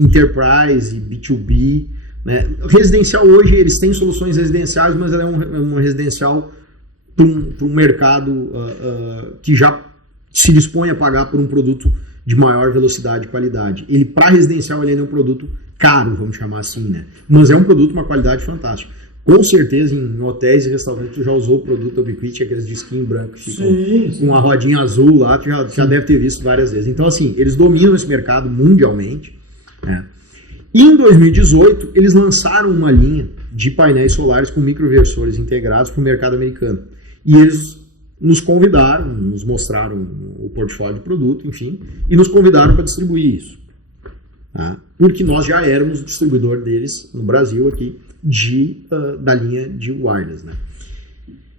Enterprise, B2B. Né? Residencial hoje, eles têm soluções residenciais, mas ela é um residencial para um mercado que já se dispõe a pagar por um produto de maior velocidade e qualidade. Ele, para residencial, ele ainda é um produto caro, vamos chamar assim, né? Mas é um produto de uma qualidade fantástica. Com certeza, em hotéis e restaurantes, tu já usou o produto da Ubiquiti, aqueles disquinhos brancos que ficam com uma rodinha azul lá, tu já deve ter visto várias vezes. Então, assim, eles dominam esse mercado mundialmente, né? E em 2018, eles lançaram uma linha de painéis solares com microinversores integrados para o mercado americano. E eles nos convidaram, nos mostraram o portfólio de produto, enfim, e nos convidaram para distribuir isso. Tá? Porque nós já éramos o distribuidor deles no Brasil aqui, da linha de wireless. Né?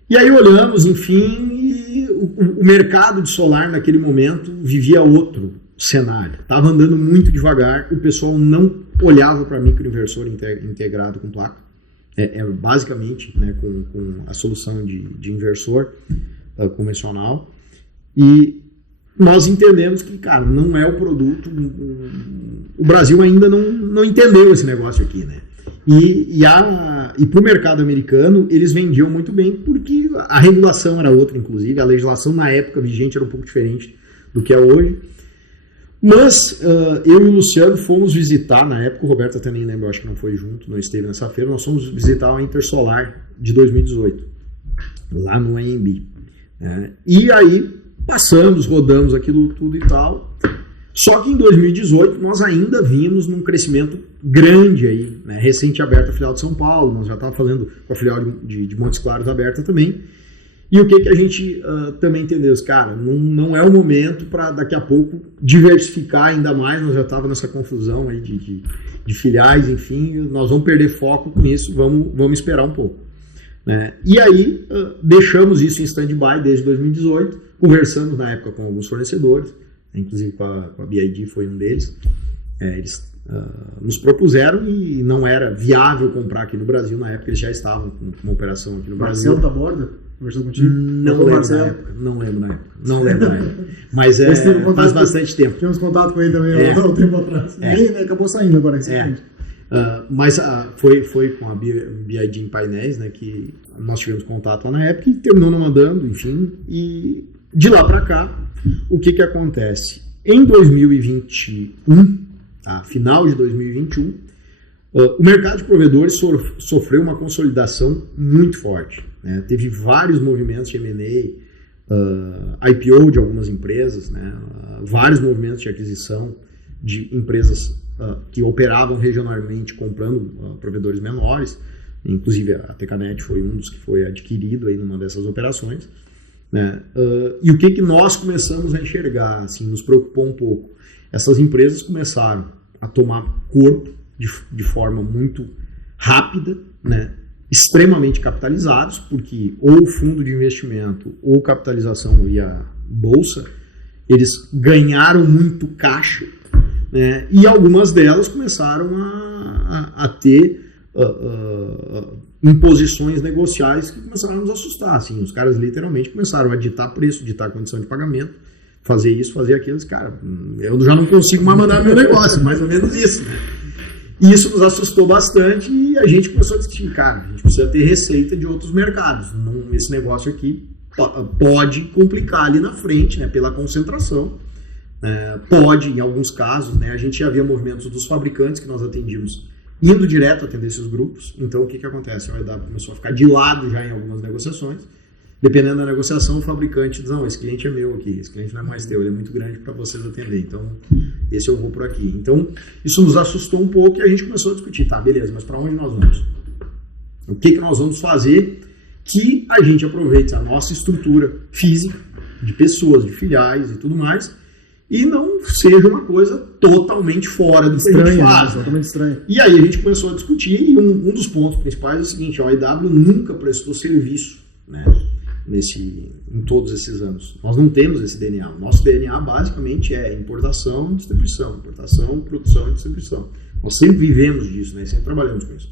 E aí olhamos, enfim, e o mercado de solar naquele momento vivia outro cenário. Estava andando muito devagar, o pessoal não olhava para microinversor integrado com placa. Basicamente, né, com a solução de inversor convencional. E nós entendemos que, cara, não é o produto. O Brasil ainda não entendeu esse negócio aqui, né? E para o mercado americano, eles vendiam muito bem porque a regulação era outra, inclusive. A legislação na época vigente era um pouco diferente do que é hoje. Mas eu e o Luciano fomos visitar, na época, o Roberto até nem lembra, acho que não foi junto, não esteve nessa feira, nós fomos visitar a Intersolar de 2018, lá no AMB. E aí passamos, rodamos aquilo tudo e tal. Só que em 2018 nós ainda vimos num crescimento grande aí, né? Recente aberta a filial de São Paulo, nós já estávamos fazendo com a filial de Montes Claros aberta também. E o que a gente também entendeu? Cara, não é o momento para daqui a pouco diversificar ainda mais, nós já estávamos nessa confusão aí de filiais, enfim, nós vamos perder foco com isso, vamos esperar um pouco. Né? E aí deixamos isso em stand-by desde 2018, conversamos na época com alguns fornecedores, inclusive com a BID foi um deles, eles nos propuseram e não era viável comprar aqui no Brasil, na época eles já estavam com uma operação aqui no Brasil. Marcelo da Borda? Conversando contigo? Não lembro na época. Mas faz bastante tempo. Tivemos contato com ele também há um tempo atrás. Ele acabou saindo agora recentemente. Mas foi com a BID em painéis, né, que nós tivemos contato lá na época e terminou não mandando, enfim. E de lá para cá, o que acontece? Em 2021, final de 2021, o mercado de provedores sofreu uma consolidação muito forte. Né? Teve vários movimentos de M&A, IPO de algumas empresas, né? Vários movimentos de aquisição de empresas que operavam regionalmente comprando provedores menores. Inclusive a Tecanet foi um dos que foi adquirido aí numa dessas operações. né? E o que nós começamos a enxergar, assim, nos preocupou um pouco. Essas empresas começaram a tomar corpo de forma muito rápida, né? Extremamente capitalizados, porque ou o fundo de investimento ou capitalização e a bolsa, eles ganharam muito caixa, né? E algumas delas começaram a ter imposições negociais que começaram a nos assustar. Assim, os caras literalmente começaram a ditar preço, ditar condição de pagamento, fazer isso, fazer aquilo. Cara, eu já não consigo mais mandar meu negócio, mais ou menos isso, né? E isso nos assustou bastante e a gente começou a discutir, cara, a gente precisa ter receita de outros mercados. Esse negócio aqui pode complicar ali na frente, né, pela concentração. Pode, em alguns casos, né, a gente já via movimentos dos fabricantes que nós atendíamos indo direto atender esses grupos. Então, o que acontece? A OEW começou a ficar de lado já em algumas negociações. Dependendo da negociação, o fabricante diz, não, esse cliente é meu aqui, esse cliente não é mais teu, ele é muito grande para vocês atender, então esse eu vou por aqui. Então, isso nos assustou um pouco e a gente começou a discutir, tá, beleza, mas para onde nós vamos? O que nós vamos fazer que a gente aproveite a nossa estrutura física, de pessoas, de filiais e tudo mais, e não seja uma coisa totalmente fora do que a gente faz. Totalmente estranho. E aí a gente começou a discutir e um dos pontos principais é o seguinte, a OEW nunca prestou serviço, né? Em todos esses anos. Nós não temos esse DNA. O nosso DNA basicamente é importação e distribuição. Importação, produção e distribuição. Nós sempre vivemos disso, né? Sempre trabalhamos com isso.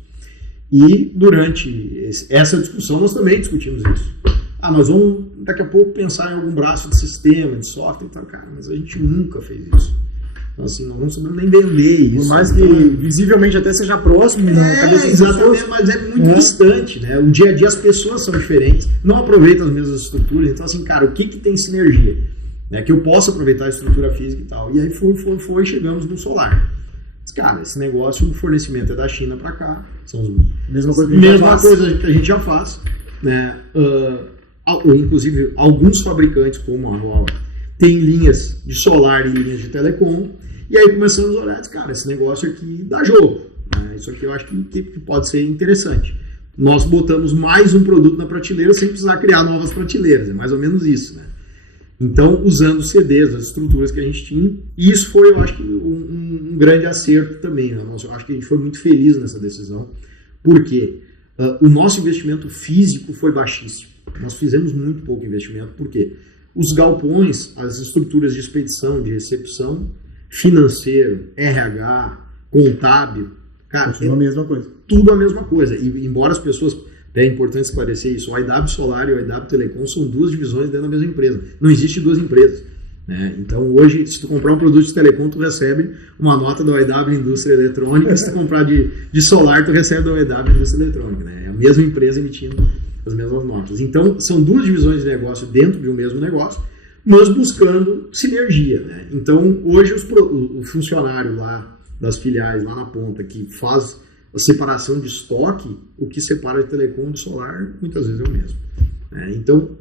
E durante essa discussão nós também discutimos isso. Nós vamos daqui a pouco pensar em algum braço de sistema, de software e tal. Cara, mas a gente nunca fez isso. Então, assim, nós não sabemos nem vender isso. Por mais que visivelmente até seja próximo na cabeça das pessoas, mas é muito distante, né? O dia a dia as pessoas são diferentes, não aproveitam as mesmas estruturas. Então, assim, cara, o que tem sinergia? Né? Que eu possa aproveitar a estrutura física e tal. E aí foi chegamos no solar. Mas, cara, esse negócio, o fornecimento é da China para cá. São mesma coisa que a gente já faz. Né? Inclusive, alguns fabricantes, como a Huawei, tem linhas de solar e linhas de telecom, e aí começamos a olhar, cara, esse negócio aqui dá jogo, né? Isso aqui eu acho que pode ser interessante. Nós botamos mais um produto na prateleira sem precisar criar novas prateleiras, é mais ou menos isso, né? Então, usando os CDs, as estruturas que a gente tinha, e isso foi, eu acho que um grande acerto também, né? Eu acho que a gente foi muito feliz nessa decisão, porque o nosso investimento físico foi baixíssimo. Nós fizemos muito pouco investimento, por quê? Os galpões, as estruturas de expedição, de recepção, financeiro, RH, contábil, cara, tudo a mesma coisa. Tudo a mesma coisa. E embora as pessoas, é importante esclarecer isso, o OEW Solar e o OEW Telecom são duas divisões dentro da mesma empresa. Não existe duas empresas. Né? Então hoje, se tu comprar um produto de telecom, tu recebe uma nota da OEW Indústria Eletrônica, se tu comprar de solar, tu recebe da OEW Indústria Eletrônica. Né? É a mesma empresa emitindo as mesmas notas. Então, são duas divisões de negócio dentro de um mesmo negócio, mas buscando sinergia. Né? Então, hoje o funcionário lá das filiais, lá na ponta, que faz a separação de estoque, o que separa de telecom de solar, muitas vezes é o mesmo. Então,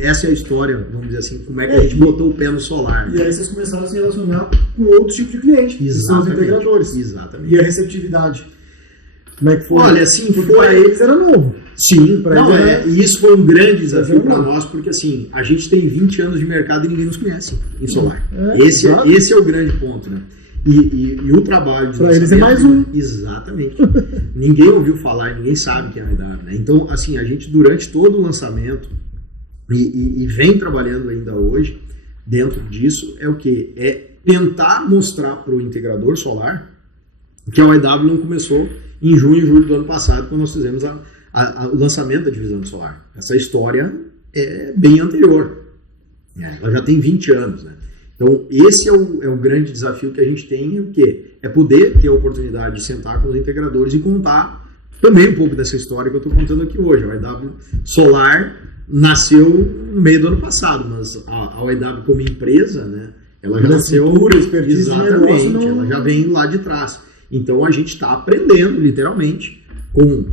essa é a história, vamos dizer assim, como é que a gente botou o pé no solar. E aí vocês começaram a se relacionar com outros tipos de clientes, que são os integradores. Exatamente. E a receptividade. Como é que foi? Olha, assim, para eles era novo. Sim, e isso foi um grande desafio para nós, porque assim, a gente tem 20 anos de mercado e ninguém nos conhece em solar. Esse é o grande ponto, né? E o trabalho de para eles é mais um. Exatamente. Ninguém ouviu falar, ninguém sabe quem é a OEW, né? Então, assim, a gente durante todo o lançamento e vem trabalhando ainda hoje dentro disso, é o quê? É tentar mostrar para o integrador solar que a OEW não começou em junho e julho do ano passado, quando nós fizemos o lançamento da divisão de solar. Essa história é bem anterior. Ela já tem 20 anos, né? Então, esse é o grande desafio que a gente tem, o quê? É poder ter a oportunidade de sentar com os integradores e contar também um pouco dessa história que eu estou contando aqui hoje. A OEW Solar nasceu no meio do ano passado, mas a OEW como empresa, né, ela já nasceu... Exatamente, ela já vem lá de trás. Então, a gente está aprendendo, literalmente, com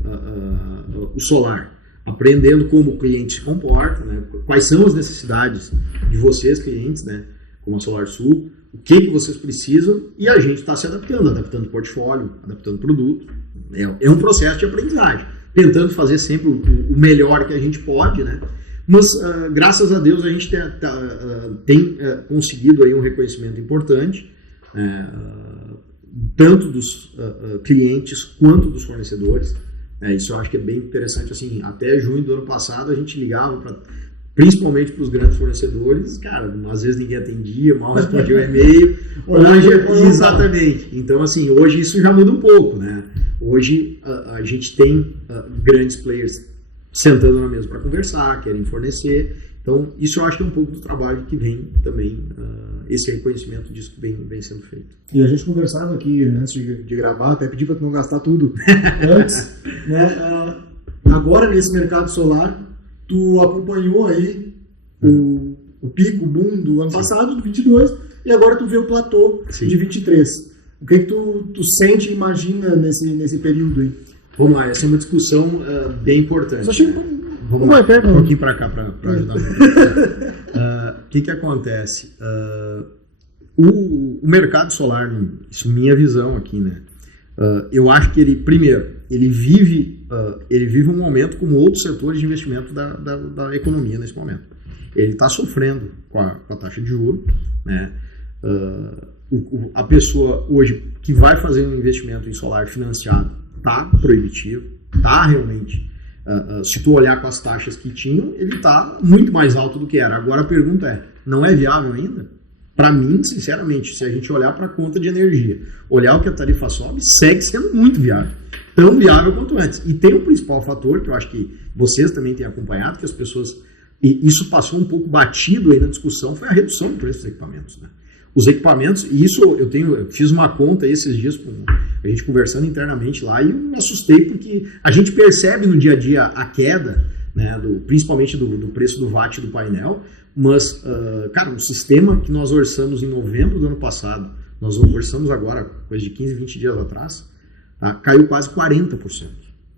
o solar. Aprendendo como o cliente se comporta, né? Quais são as necessidades de vocês, clientes, né? Como a SolarSul, o que vocês precisam, e a gente está se adaptando o portfólio, adaptando o produto. É um processo de aprendizagem, tentando fazer sempre o melhor que a gente pode, né? Mas, graças a Deus, a gente tem conseguido aí um reconhecimento importante, tanto dos clientes quanto dos fornecedores. Isso eu acho que é bem interessante. Assim, até junho do ano passado, a gente ligava principalmente para os grandes fornecedores, cara, às vezes ninguém atendia, mal respondia o e-mail. Exatamente. Então, assim, hoje isso já muda um pouco, né? Hoje a gente tem grandes players sentando na mesa para conversar, querem fornecer. Então, isso eu acho que é um pouco do trabalho que vem também, esse reconhecimento disso que vem sendo feito. E a gente conversava aqui antes de gravar, até pedi para tu não gastar tudo antes, né? Agora, nesse mercado solar, tu acompanhou aí o pico, o boom do ano passado, do 22, e agora tu vê o platô de 23. O que tu sente e imagina nesse período aí? Vamos lá, essa é uma discussão bem importante. Vamos lá, um pouquinho para cá para ajudar. O que acontece? O mercado solar, isso é minha visão aqui, né? Eu acho que ele vive um momento como outros setores de investimento da economia nesse momento. Ele está sofrendo com a taxa de juros, né? A pessoa hoje que vai fazer um investimento em solar financiado está proibitivo, está realmente, se tu olhar com as taxas que tinham, ele está muito mais alto do que era. Agora a pergunta é, não é viável ainda? Para mim, sinceramente, se a gente olhar para a conta de energia, olhar o que a tarifa sobe, segue sendo muito viável. Tão viável quanto antes. E tem um principal fator, que eu acho que vocês também têm acompanhado, que as pessoas... E isso passou um pouco batido aí na discussão, foi a redução do preço dos equipamentos, né? Os equipamentos, e isso eu fiz uma conta esses dias com a gente conversando internamente lá, e eu me assustei porque a gente percebe no dia a dia a queda, né, principalmente do preço do watt do painel, mas, cara, o sistema que nós orçamos em novembro do ano passado, nós orçamos agora, coisa de 15, 20 dias atrás, tá, caiu quase 40%.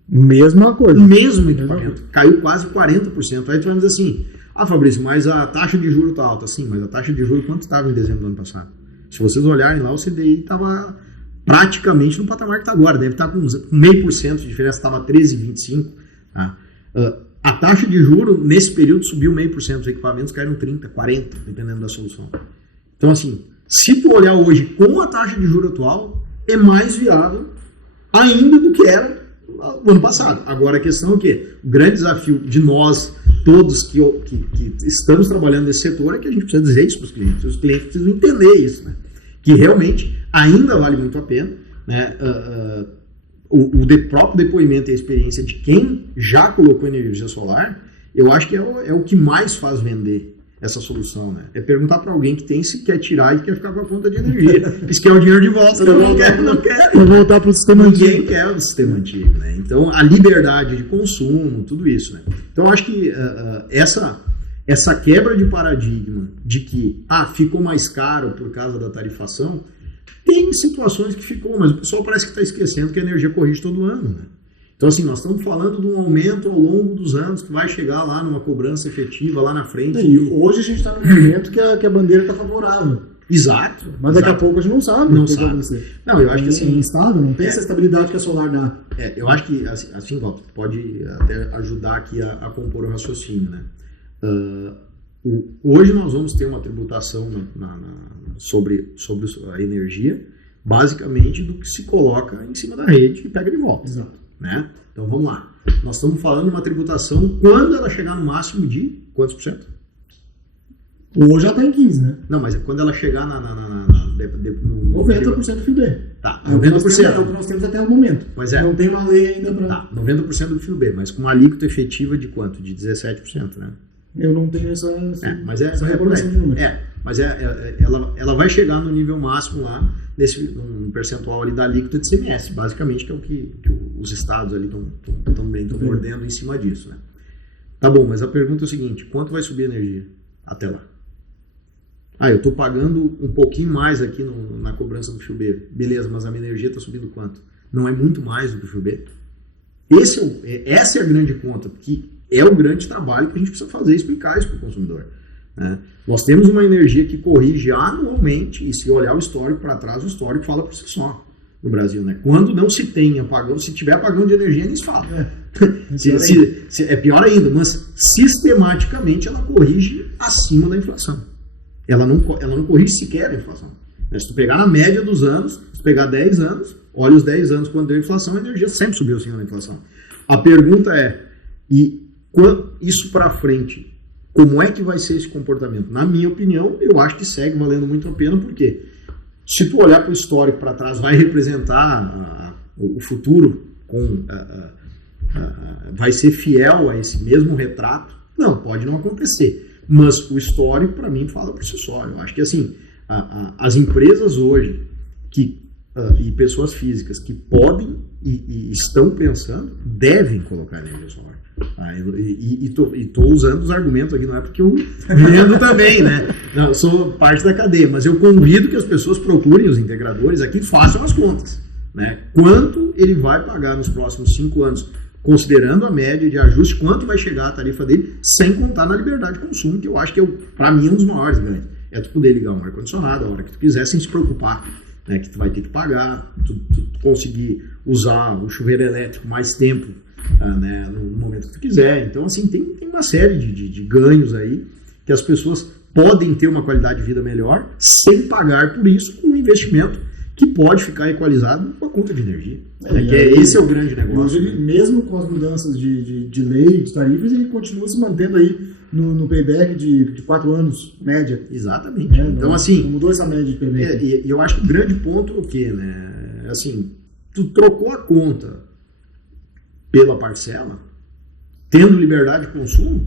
Mesma coisa. O mesmo equipamento, caiu quase 40%. Aí tu vai dizer assim, Fabrício, mas a taxa de juros está alta. Sim, mas a taxa de juros quanto estava em dezembro do ano passado? Se vocês olharem lá, o CDI estava praticamente no patamar que está agora. Deve estar com 0,5% de diferença, estava 13,25%. Tá? A taxa de juros, nesse período, subiu 0,5%. Os equipamentos caíram 30%, 40%, dependendo da solução. Então, assim, se tu olhar hoje com a taxa de juros atual, é mais viável ainda do que era no ano passado. Agora, a questão é o quê? O grande desafio de nós, todos que estamos trabalhando nesse setor, é que a gente precisa dizer isso para os clientes. Os clientes precisam entender isso, né? Que realmente ainda vale muito a pena, né? O próprio depoimento e a experiência de quem já colocou energia solar, eu acho que é o que mais faz vender essa solução, né? É perguntar para alguém que tem, se quer tirar e quer ficar com a conta de energia. Se quer o dinheiro de volta, não quer. Vai voltar para o sistema antigo. Ninguém quer o sistema antigo, né? Então, a liberdade de consumo, tudo isso, né? Então, eu acho que essa quebra de paradigma de que, ficou mais caro por causa da tarifação, tem situações que ficou, mas o pessoal parece que está esquecendo que a energia corrige todo ano, né? Então, assim, nós estamos falando de um aumento ao longo dos anos que vai chegar lá numa cobrança efetiva lá na frente. E hoje a gente está num momento que a bandeira está favorável. Exato. Mas daqui a pouco a gente não sabe. Não sabe. Não, eu acho que assim... instável, não tem essa estabilidade que a solar dá. Eu acho que, assim, Walter, pode até ajudar aqui a compor o raciocínio, né? Hoje nós vamos ter uma tributação sobre a energia, basicamente do que se coloca em cima da rede e pega de volta. Exato. Né? Então vamos lá. Nós estamos falando de uma tributação quando ela chegar no máximo de quantos por cento? Hoje já está em 15%, né? Não, mas quando ela chegar no 90% do FIB. Tá, 90%. É o que nós temos até o momento. Pois é. Não tem uma lei ainda para... Tá, 90% do FIB, mas com uma alíquota efetiva de quanto? De 17%, né? Eu não tenho essa regulação de número. Mas ela vai chegar no nível máximo lá, num percentual ali da alíquota de CMS, basicamente, que é o que os estados ali estão mordendo em cima disso, né? Tá bom, mas a pergunta é o seguinte, quanto vai subir a energia até lá? Eu estou pagando um pouquinho mais aqui na cobrança do FIB. Beleza, mas a minha energia está subindo quanto? Não é muito mais do que o FIB? Essa é a grande conta, porque é o grande trabalho que a gente precisa fazer, explicar isso para o consumidor, né? Nós temos uma energia que corrige anualmente, e se olhar o histórico para trás, o histórico fala por si só. no Brasil, né? Quando não se tem apagão, se tiver apagão de energia, eles falam. É pior ainda, mas sistematicamente ela corrige acima da inflação. Ela não corrige sequer a inflação. Mas se tu pegar na média dos anos, se tu pegar 10 anos, olha os 10 anos quando deu inflação, a energia sempre subiu acima da inflação. A pergunta é, e isso para frente, como é que vai ser esse comportamento? Na minha opinião, eu acho que segue valendo muito a pena, porque se tu olhar para o histórico para trás, vai representar o futuro, vai ser fiel a esse mesmo retrato? Não, pode não acontecer. Mas o histórico, para mim, fala por si só. Eu acho que assim, as empresas hoje e pessoas físicas que podem e estão pensando, devem colocar energia solar. E estou usando os argumentos aqui, não é porque eu vendo também, né? Não, eu sou parte da cadeia, mas eu convido que as pessoas procurem os integradores aqui e façam as contas, né? Quanto ele vai pagar nos próximos 5 anos, considerando a média de ajuste, quanto vai chegar a tarifa dele, sem contar na liberdade de consumo, que eu acho que para mim é um dos maiores ganhos. É tu poder ligar um ar-condicionado a hora que tu quiser, sem se preocupar, né, que tu vai ter que pagar, tu conseguir usar o chuveiro elétrico mais tempo, né, no momento que tu quiser. Então, assim, tem uma série de ganhos aí, que as pessoas podem ter uma qualidade de vida melhor, sem pagar por isso, com um investimento que pode ficar equalizado com a conta de energia. Esse é o grande negócio. Hoje, mesmo com as mudanças de lei, de tarifas, ele continua se mantendo aí no payback de 4 anos, média. Exatamente. Então, assim, não mudou essa média de payback. E eu acho que o grande ponto é o quê, né? Assim, tu trocou a conta pela parcela, tendo liberdade de consumo,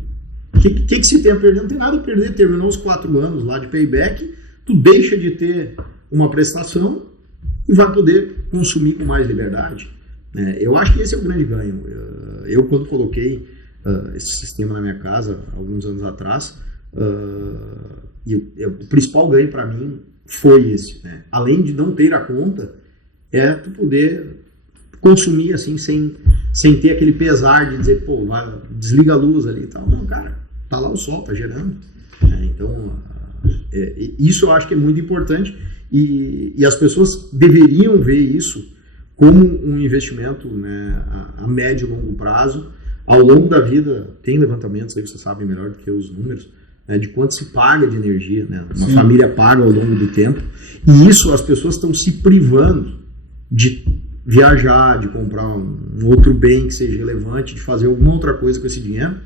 o que se tem a perder? Não tem nada a perder. Terminou os 4 anos lá de payback, tu deixa de ter uma prestação e vai poder consumir com mais liberdade. Eu acho que esse é o grande ganho. Eu quando coloquei esse sistema na minha casa, alguns anos atrás, o principal ganho para mim foi esse. Né? Além de não ter a conta, é tu poder consumir assim, sem ter aquele pesar de dizer, pô, desliga a luz ali e tal. Não, cara, tá lá o sol, tá gerando. Então, isso eu acho que é muito importante. E as pessoas deveriam ver isso como um investimento, né, a médio e longo prazo. Ao longo da vida, tem levantamentos aí, você sabe melhor do que os números, né, de quanto se paga de energia, né, uma família paga ao longo do tempo. E isso as pessoas estão se privando de viajar, de comprar um outro bem que seja relevante, de fazer alguma outra coisa com esse dinheiro,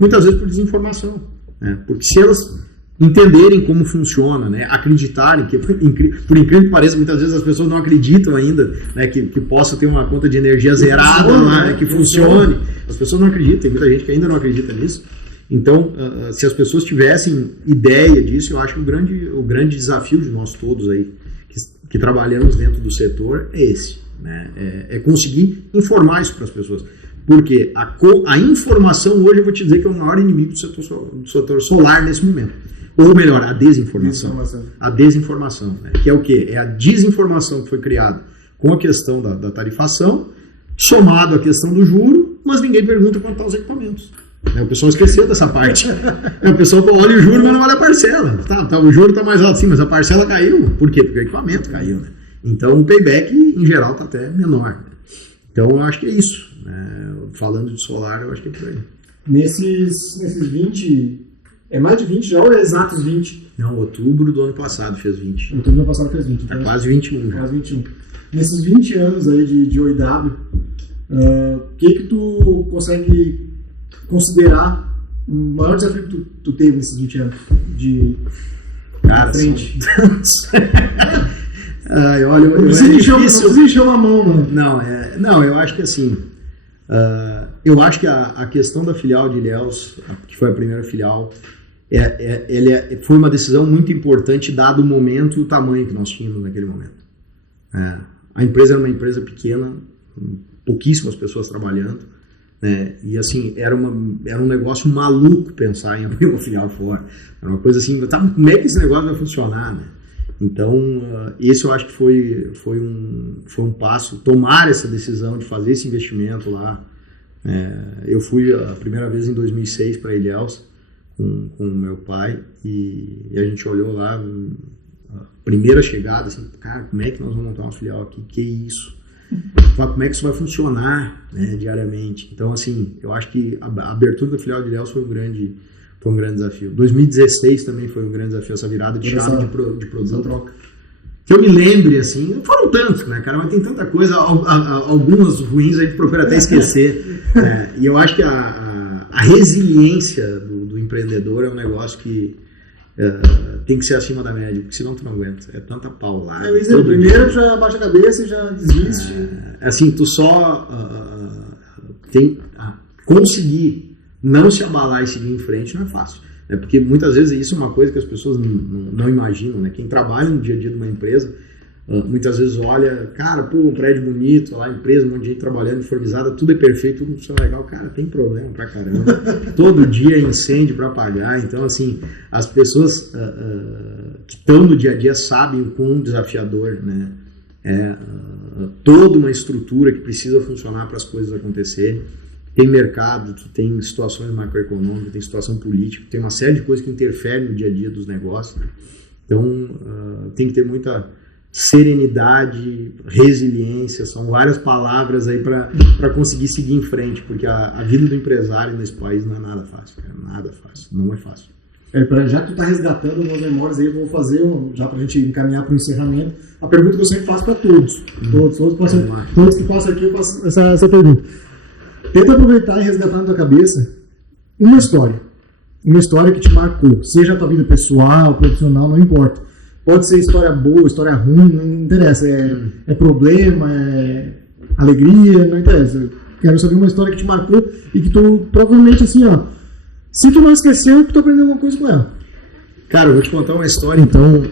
muitas vezes por desinformação. Né, porque se elas entenderem como funciona, né, acreditarem, que por incrível que pareça, muitas vezes as pessoas não acreditam ainda, né, que possa ter uma conta de energia zerada, né, que funcione. As pessoas não acreditam, tem muita gente que ainda não acredita nisso. Então, se as pessoas tivessem ideia disso, eu acho que o grande desafio de nós todos aí, que trabalhamos dentro do setor, é esse, né, é conseguir informar isso para as pessoas. Porque a informação hoje, eu vou te dizer que é o maior inimigo do setor solar nesse momento. Ou melhor, a desinformação. A desinformação, né? Que é o quê? É a desinformação que foi criada com a questão da tarifação, somado à questão do juro, mas ninguém pergunta quanto estão os equipamentos. O pessoal esqueceu dessa parte. O pessoal olha o juro, mas não olha a parcela. O juro está mais alto sim, mas a parcela caiu. Por quê? Porque o equipamento caiu. Né? Então o payback, em geral, está até menor. Né? Então eu acho que é isso. Falando de solar, eu acho que é por aí. Nesses 20... É mais de 20 já ou é exatos 20? Não, outubro do ano passado fez 20. Outubro do ano passado fez 20. Então quase 21 já. Quase 21. Nesses 20 anos aí de OIW, o que tu consegue considerar o maior desafio que tu teve nesses 20 anos de frente? Olha, não precisa encher uma mão, mano. Não, eu acho que assim... eu acho que a questão da filial de Ilhéus, que foi a primeira filial, foi uma decisão muito importante dado o momento e o tamanho que nós tínhamos naquele momento. A empresa era uma empresa pequena, com pouquíssimas pessoas trabalhando, né, e assim, era um negócio maluco pensar em abrir uma filial fora. Era uma coisa assim, como é que esse negócio vai funcionar, né? Então, esse eu acho que foi um passo, tomar essa decisão de fazer esse investimento lá. Eu fui a primeira vez em 2006 para Ilhéus com meu pai e a gente olhou lá primeira chegada, assim, cara, como é que nós vamos montar uma filial aqui? Que isso? Como é que isso vai funcionar, né, diariamente? Então, assim, eu acho que a abertura da filial de Ilhéus foi um grande desafio. 2016 também foi um grande desafio, essa virada de chave de produção. Troca. Que eu me lembre, assim, não foram tantos, né, cara, mas tem tanta coisa, algumas ruins a gente procura até esquecer. E eu acho que a resiliência do empreendedor é um negócio que tem que ser acima da média, porque senão tu não aguenta. É tanta paulada. Primeiro já abaixa a cabeça e já desiste. Assim, tu só tem conseguir não se abalar e seguir em frente não é fácil. Né? Porque muitas vezes isso é uma coisa que as pessoas não imaginam. Né? Quem trabalha no dia a dia de uma empresa, muitas vezes olha, cara, pô, um prédio bonito, lá, empresa, um monte de gente trabalhando, uniformizada, tudo é perfeito, tudo funciona legal. Cara, tem problema pra caramba. Todo dia é incêndio pra apagar. Então, assim, as pessoas que estão no dia a dia sabem o quão desafiador, né? Toda uma estrutura que precisa funcionar para as coisas acontecerem. Tem mercado, tem situações macroeconômicas, tem situação política, tem uma série de coisas que interferem no dia a dia dos negócios. Né? Então, tem que ter muita serenidade, resiliência, são várias palavras aí para conseguir seguir em frente, porque a vida do empresário nesse país não é nada fácil, cara, nada fácil, não é fácil. Já que tu está resgatando umas memórias aí, eu vou fazer, já para a gente encaminhar para o encerramento, a pergunta que eu sempre faço para todos. Todos que passam aqui, eu faço essa pergunta. Tenta aproveitar e resgatar na tua cabeça uma história que te marcou, seja a tua vida pessoal, profissional, não importa. Pode ser história boa, história ruim, não interessa, é problema, é alegria, não interessa. Eu quero saber uma história que te marcou e que tu provavelmente assim, se tu não esqueceu, tu aprendeu alguma coisa com ela. Cara, eu vou te contar uma história então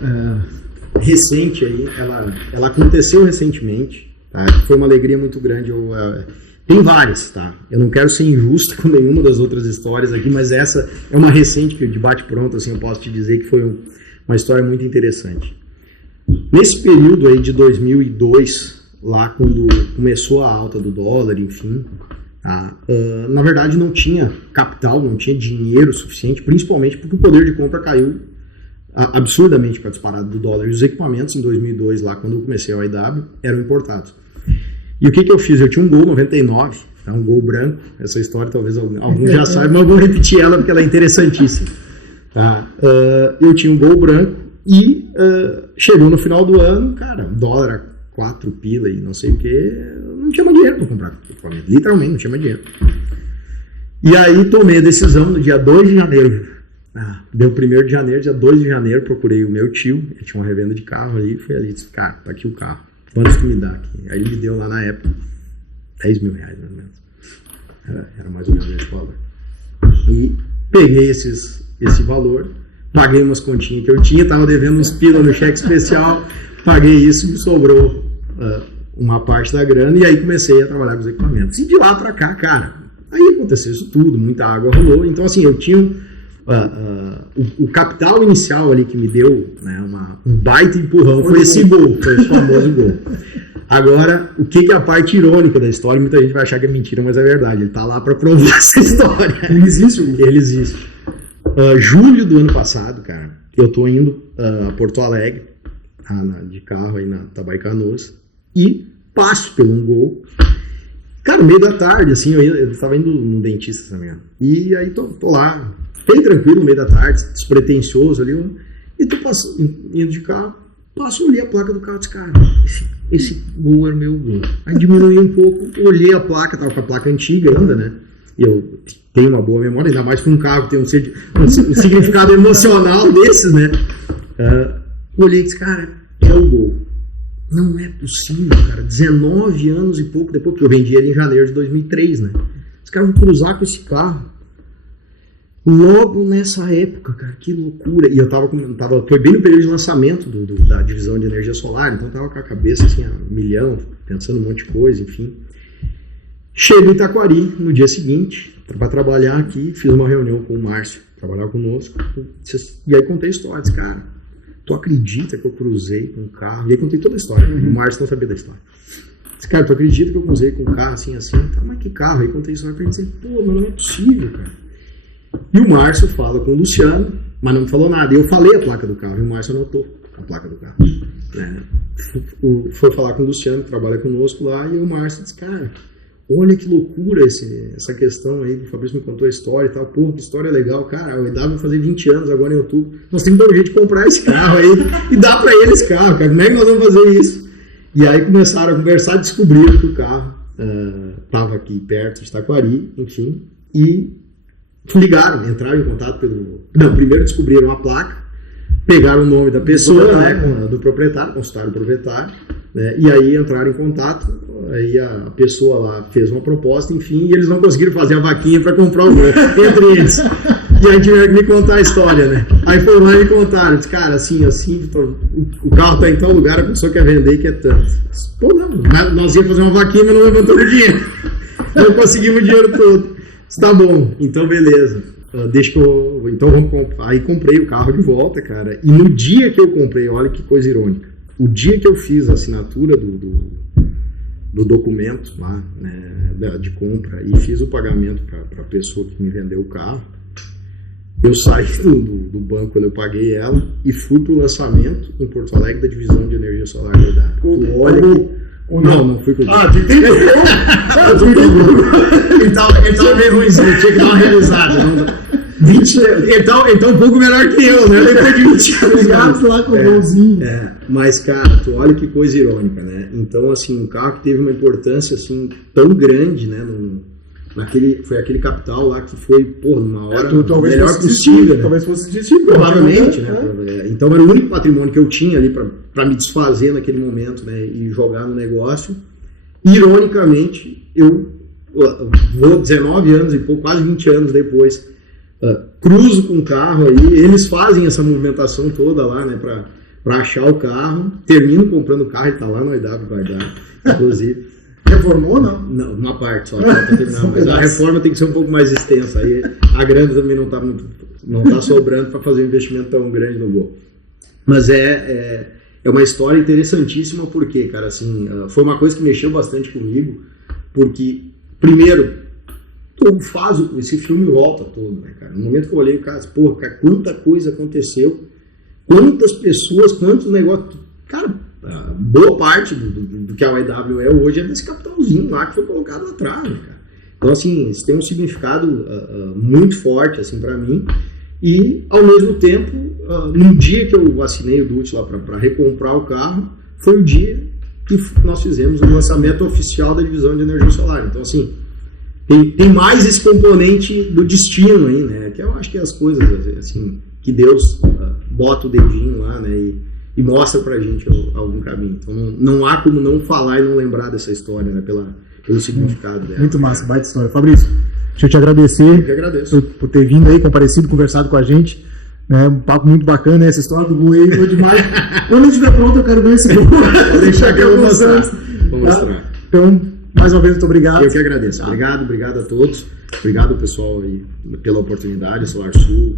recente aí, ela aconteceu recentemente, tá? Foi uma alegria muito grande. Tem várias, tá? Eu não quero ser injusto com nenhuma das outras histórias aqui, mas essa é uma recente que de bate pronto, assim, eu posso te dizer que foi uma história muito interessante. Nesse período aí de 2002, lá quando começou a alta do dólar, enfim, tá? Na verdade não tinha capital, não tinha dinheiro suficiente, principalmente porque o poder de compra caiu absurdamente com a disparada do dólar. E os equipamentos em 2002, lá quando eu comecei a OIW, eram importados. E o que eu fiz? Eu tinha um Gol 99, tá? Um Gol branco. Essa história talvez alguns já saibam, mas eu vou repetir ela porque ela é interessantíssima. Tá? Eu tinha um Gol branco e chegou no final do ano, cara, dólar a 4 pila e não sei o que, não tinha mais dinheiro para comprar equipamento. Literalmente não tinha mais dinheiro. E aí tomei a decisão no dia 2 de janeiro. Deu 1º de janeiro, dia 2 de janeiro, procurei o meu tio, ele tinha uma revenda de carro ali, fui ali e disse, cara, tá aqui o carro. Quantos tu me dá aqui? Aí ele me deu lá na época 10 mil reais, mais ou menos. Era mais ou menos esse valor. E peguei esse valor, paguei umas continhas que eu tinha, tava devendo uns pila no cheque especial, paguei isso e me sobrou uma parte da grana e aí comecei a trabalhar com os equipamentos. E de lá pra cá, cara, aí aconteceu isso tudo, muita água rolou. Então assim, eu tinha o capital inicial ali que me deu, né, um baita empurrão foi esse Gol, foi esse famoso Gol. Agora, o que é a parte irônica da história? Muita gente vai achar que é mentira, mas é verdade. Ele tá lá para provar essa história. Ele existe? Ele existe. Julho do ano passado, cara, eu tô indo a Porto Alegre, de carro aí na Tabaicanoas, e passo pelo um Gol. Cara, meio da tarde, assim, eu estava indo no dentista, se não me engano. E aí tô lá, bem tranquilo, no meio da tarde, despretensioso ali, e tô indo de carro, olhei a placa do carro e disse, cara, esse Gol era meu Gol. Aí diminui um pouco, olhei a placa, tava com a placa antiga ainda, né? E eu tenho uma boa memória, ainda mais com um carro que tem um significado emocional desses, né? Olhei e disse, cara, é o Gol. Não é possível, cara. 19 anos e pouco depois, porque eu vendi ele em janeiro de 2003, né? Os caras vão cruzar com esse carro. Logo nessa época, cara, que loucura. E foi bem no período de lançamento da divisão de energia solar, então eu tava com a cabeça assim, a milhão, pensando um monte de coisa, enfim. Chego em Itaquari no dia seguinte, para trabalhar aqui, fiz uma reunião com o Márcio, trabalhar conosco, e aí contei a história, disse, cara, tu acredita que eu cruzei com um carro? E aí contei toda a história, o Márcio não sabia da história. Disse, cara, tu acredita que eu cruzei com um carro assim, assim? Tá, mas que carro? Aí contei a história pra ele, disse, pô, mas não é possível, cara. E o Márcio fala com o Luciano, mas não me falou nada. E eu falei a placa do carro, e o Márcio anotou. a placa do carro. Foi falar com o Luciano, que trabalha conosco lá, e o Márcio disse, cara, olha que loucura essa questão aí, o Fabrício me contou a história e tal, pô, que história legal, cara, o EW vai fazer 20 anos agora em outubro, nós temos que dar um jeito de comprar esse carro aí e dar pra ele esse carro, cara, como é que nós vamos fazer isso? E aí começaram a conversar e descobriram que o carro estava aqui perto de Taquari, enfim, e ligaram, entraram em contato primeiro descobriram a placa, pegaram o nome da pessoa, do proprietário, consultaram o proprietário, né, e aí entraram em contato, aí a pessoa lá fez uma proposta, enfim, e eles não conseguiram fazer a vaquinha para comprar o gol, entre eles. E aí tiveram que me contar a história, né? Aí foram lá e me contaram, disse, cara, assim, o carro tá em tal lugar, a pessoa quer vender e quer tanto. Pô, não, nós íamos fazer uma vaquinha, mas não levantamos o dinheiro. Não conseguimos o dinheiro todo. Tá bom, então beleza. Então vamos comprar. Aí comprei o carro de volta, cara. E no dia que eu comprei, olha que coisa irônica. O dia que eu fiz a assinatura do documento lá, né, de compra e fiz o pagamento para a pessoa que me vendeu o carro, eu saí do banco quando eu paguei ela e fui pro lançamento em Porto Alegre da divisão de energia solar da EW. Olha que... Não fui com o Google. Ele tava meio ruimzinho, tinha que dar uma revisada. Então um pouco melhor que eu, né? Depois de 20 anos lá com o golzinho. Mas, cara, tu olha que coisa irônica, né? Então, assim, um carro que teve uma importância assim, tão grande, né? Foi aquele capital lá que foi, pô, numa hora melhor possível. Né? Talvez fosse destino. Provavelmente, né? Então era o único patrimônio que eu tinha ali para me desfazer naquele momento, né? E jogar no negócio. Ironicamente, eu vou 19 anos e pouco, quase 20 anos depois, cruzo com o carro aí, eles fazem essa movimentação toda lá, né? Para achar o carro, termino comprando o carro, ele tá lá no EW guardado, inclusive. Reformou ou não? Não, uma parte só, para terminar, mas a reforma tem que ser um pouco mais extensa, aí a grana também não tá sobrando para fazer um investimento tão grande no Gol. Mas é uma história interessantíssima porque, cara, assim, foi uma coisa que mexeu bastante comigo, porque, primeiro, esse filme volta todo, né, cara? No momento que eu olhei, cara, quanta coisa aconteceu, quantas pessoas, quantos negócios, cara, boa parte do que a EW é hoje é desse capitalzinho lá que foi colocado atrás, né, cara? Então, assim, isso tem um significado muito forte, assim, pra mim. E, ao mesmo tempo, no dia que eu assinei o DUT lá para recomprar o carro, foi o dia que nós fizemos o lançamento oficial da divisão de energia solar. Então, assim, tem mais esse componente do destino aí, né? Que eu acho que é as coisas, assim, que Deus bota o dedinho lá, né? E mostra pra gente algum caminho. Então não há como não falar e não lembrar dessa história, né? Pelo significado dela. Muito massa, baita história. Fabrício, deixa eu te agradecer. Eu que agradeço. Por ter vindo aí, comparecido, conversado com a gente. Um papo muito bacana, né? Essa história do gol aí foi demais. Quando eu estiver pronto, eu quero ver esse gol. Vou deixar que eu vou mostrar. Vou mostrar. Então, mais uma vez, muito obrigado. Eu que agradeço. Obrigado a todos. Obrigado, pessoal, aí, pela oportunidade, SolarSul,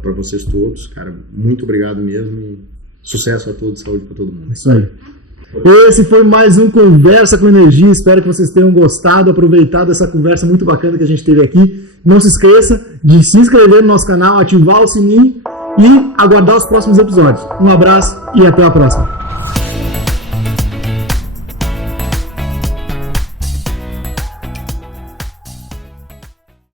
para vocês todos. Cara, muito obrigado mesmo e sucesso a todos, saúde para todo mundo. Isso aí. Esse foi mais um Conversa com Energia. Espero que vocês tenham gostado, aproveitado essa conversa muito bacana que a gente teve aqui. Não se esqueça de se inscrever no nosso canal, ativar o sininho e aguardar os próximos episódios. Um abraço e até a próxima.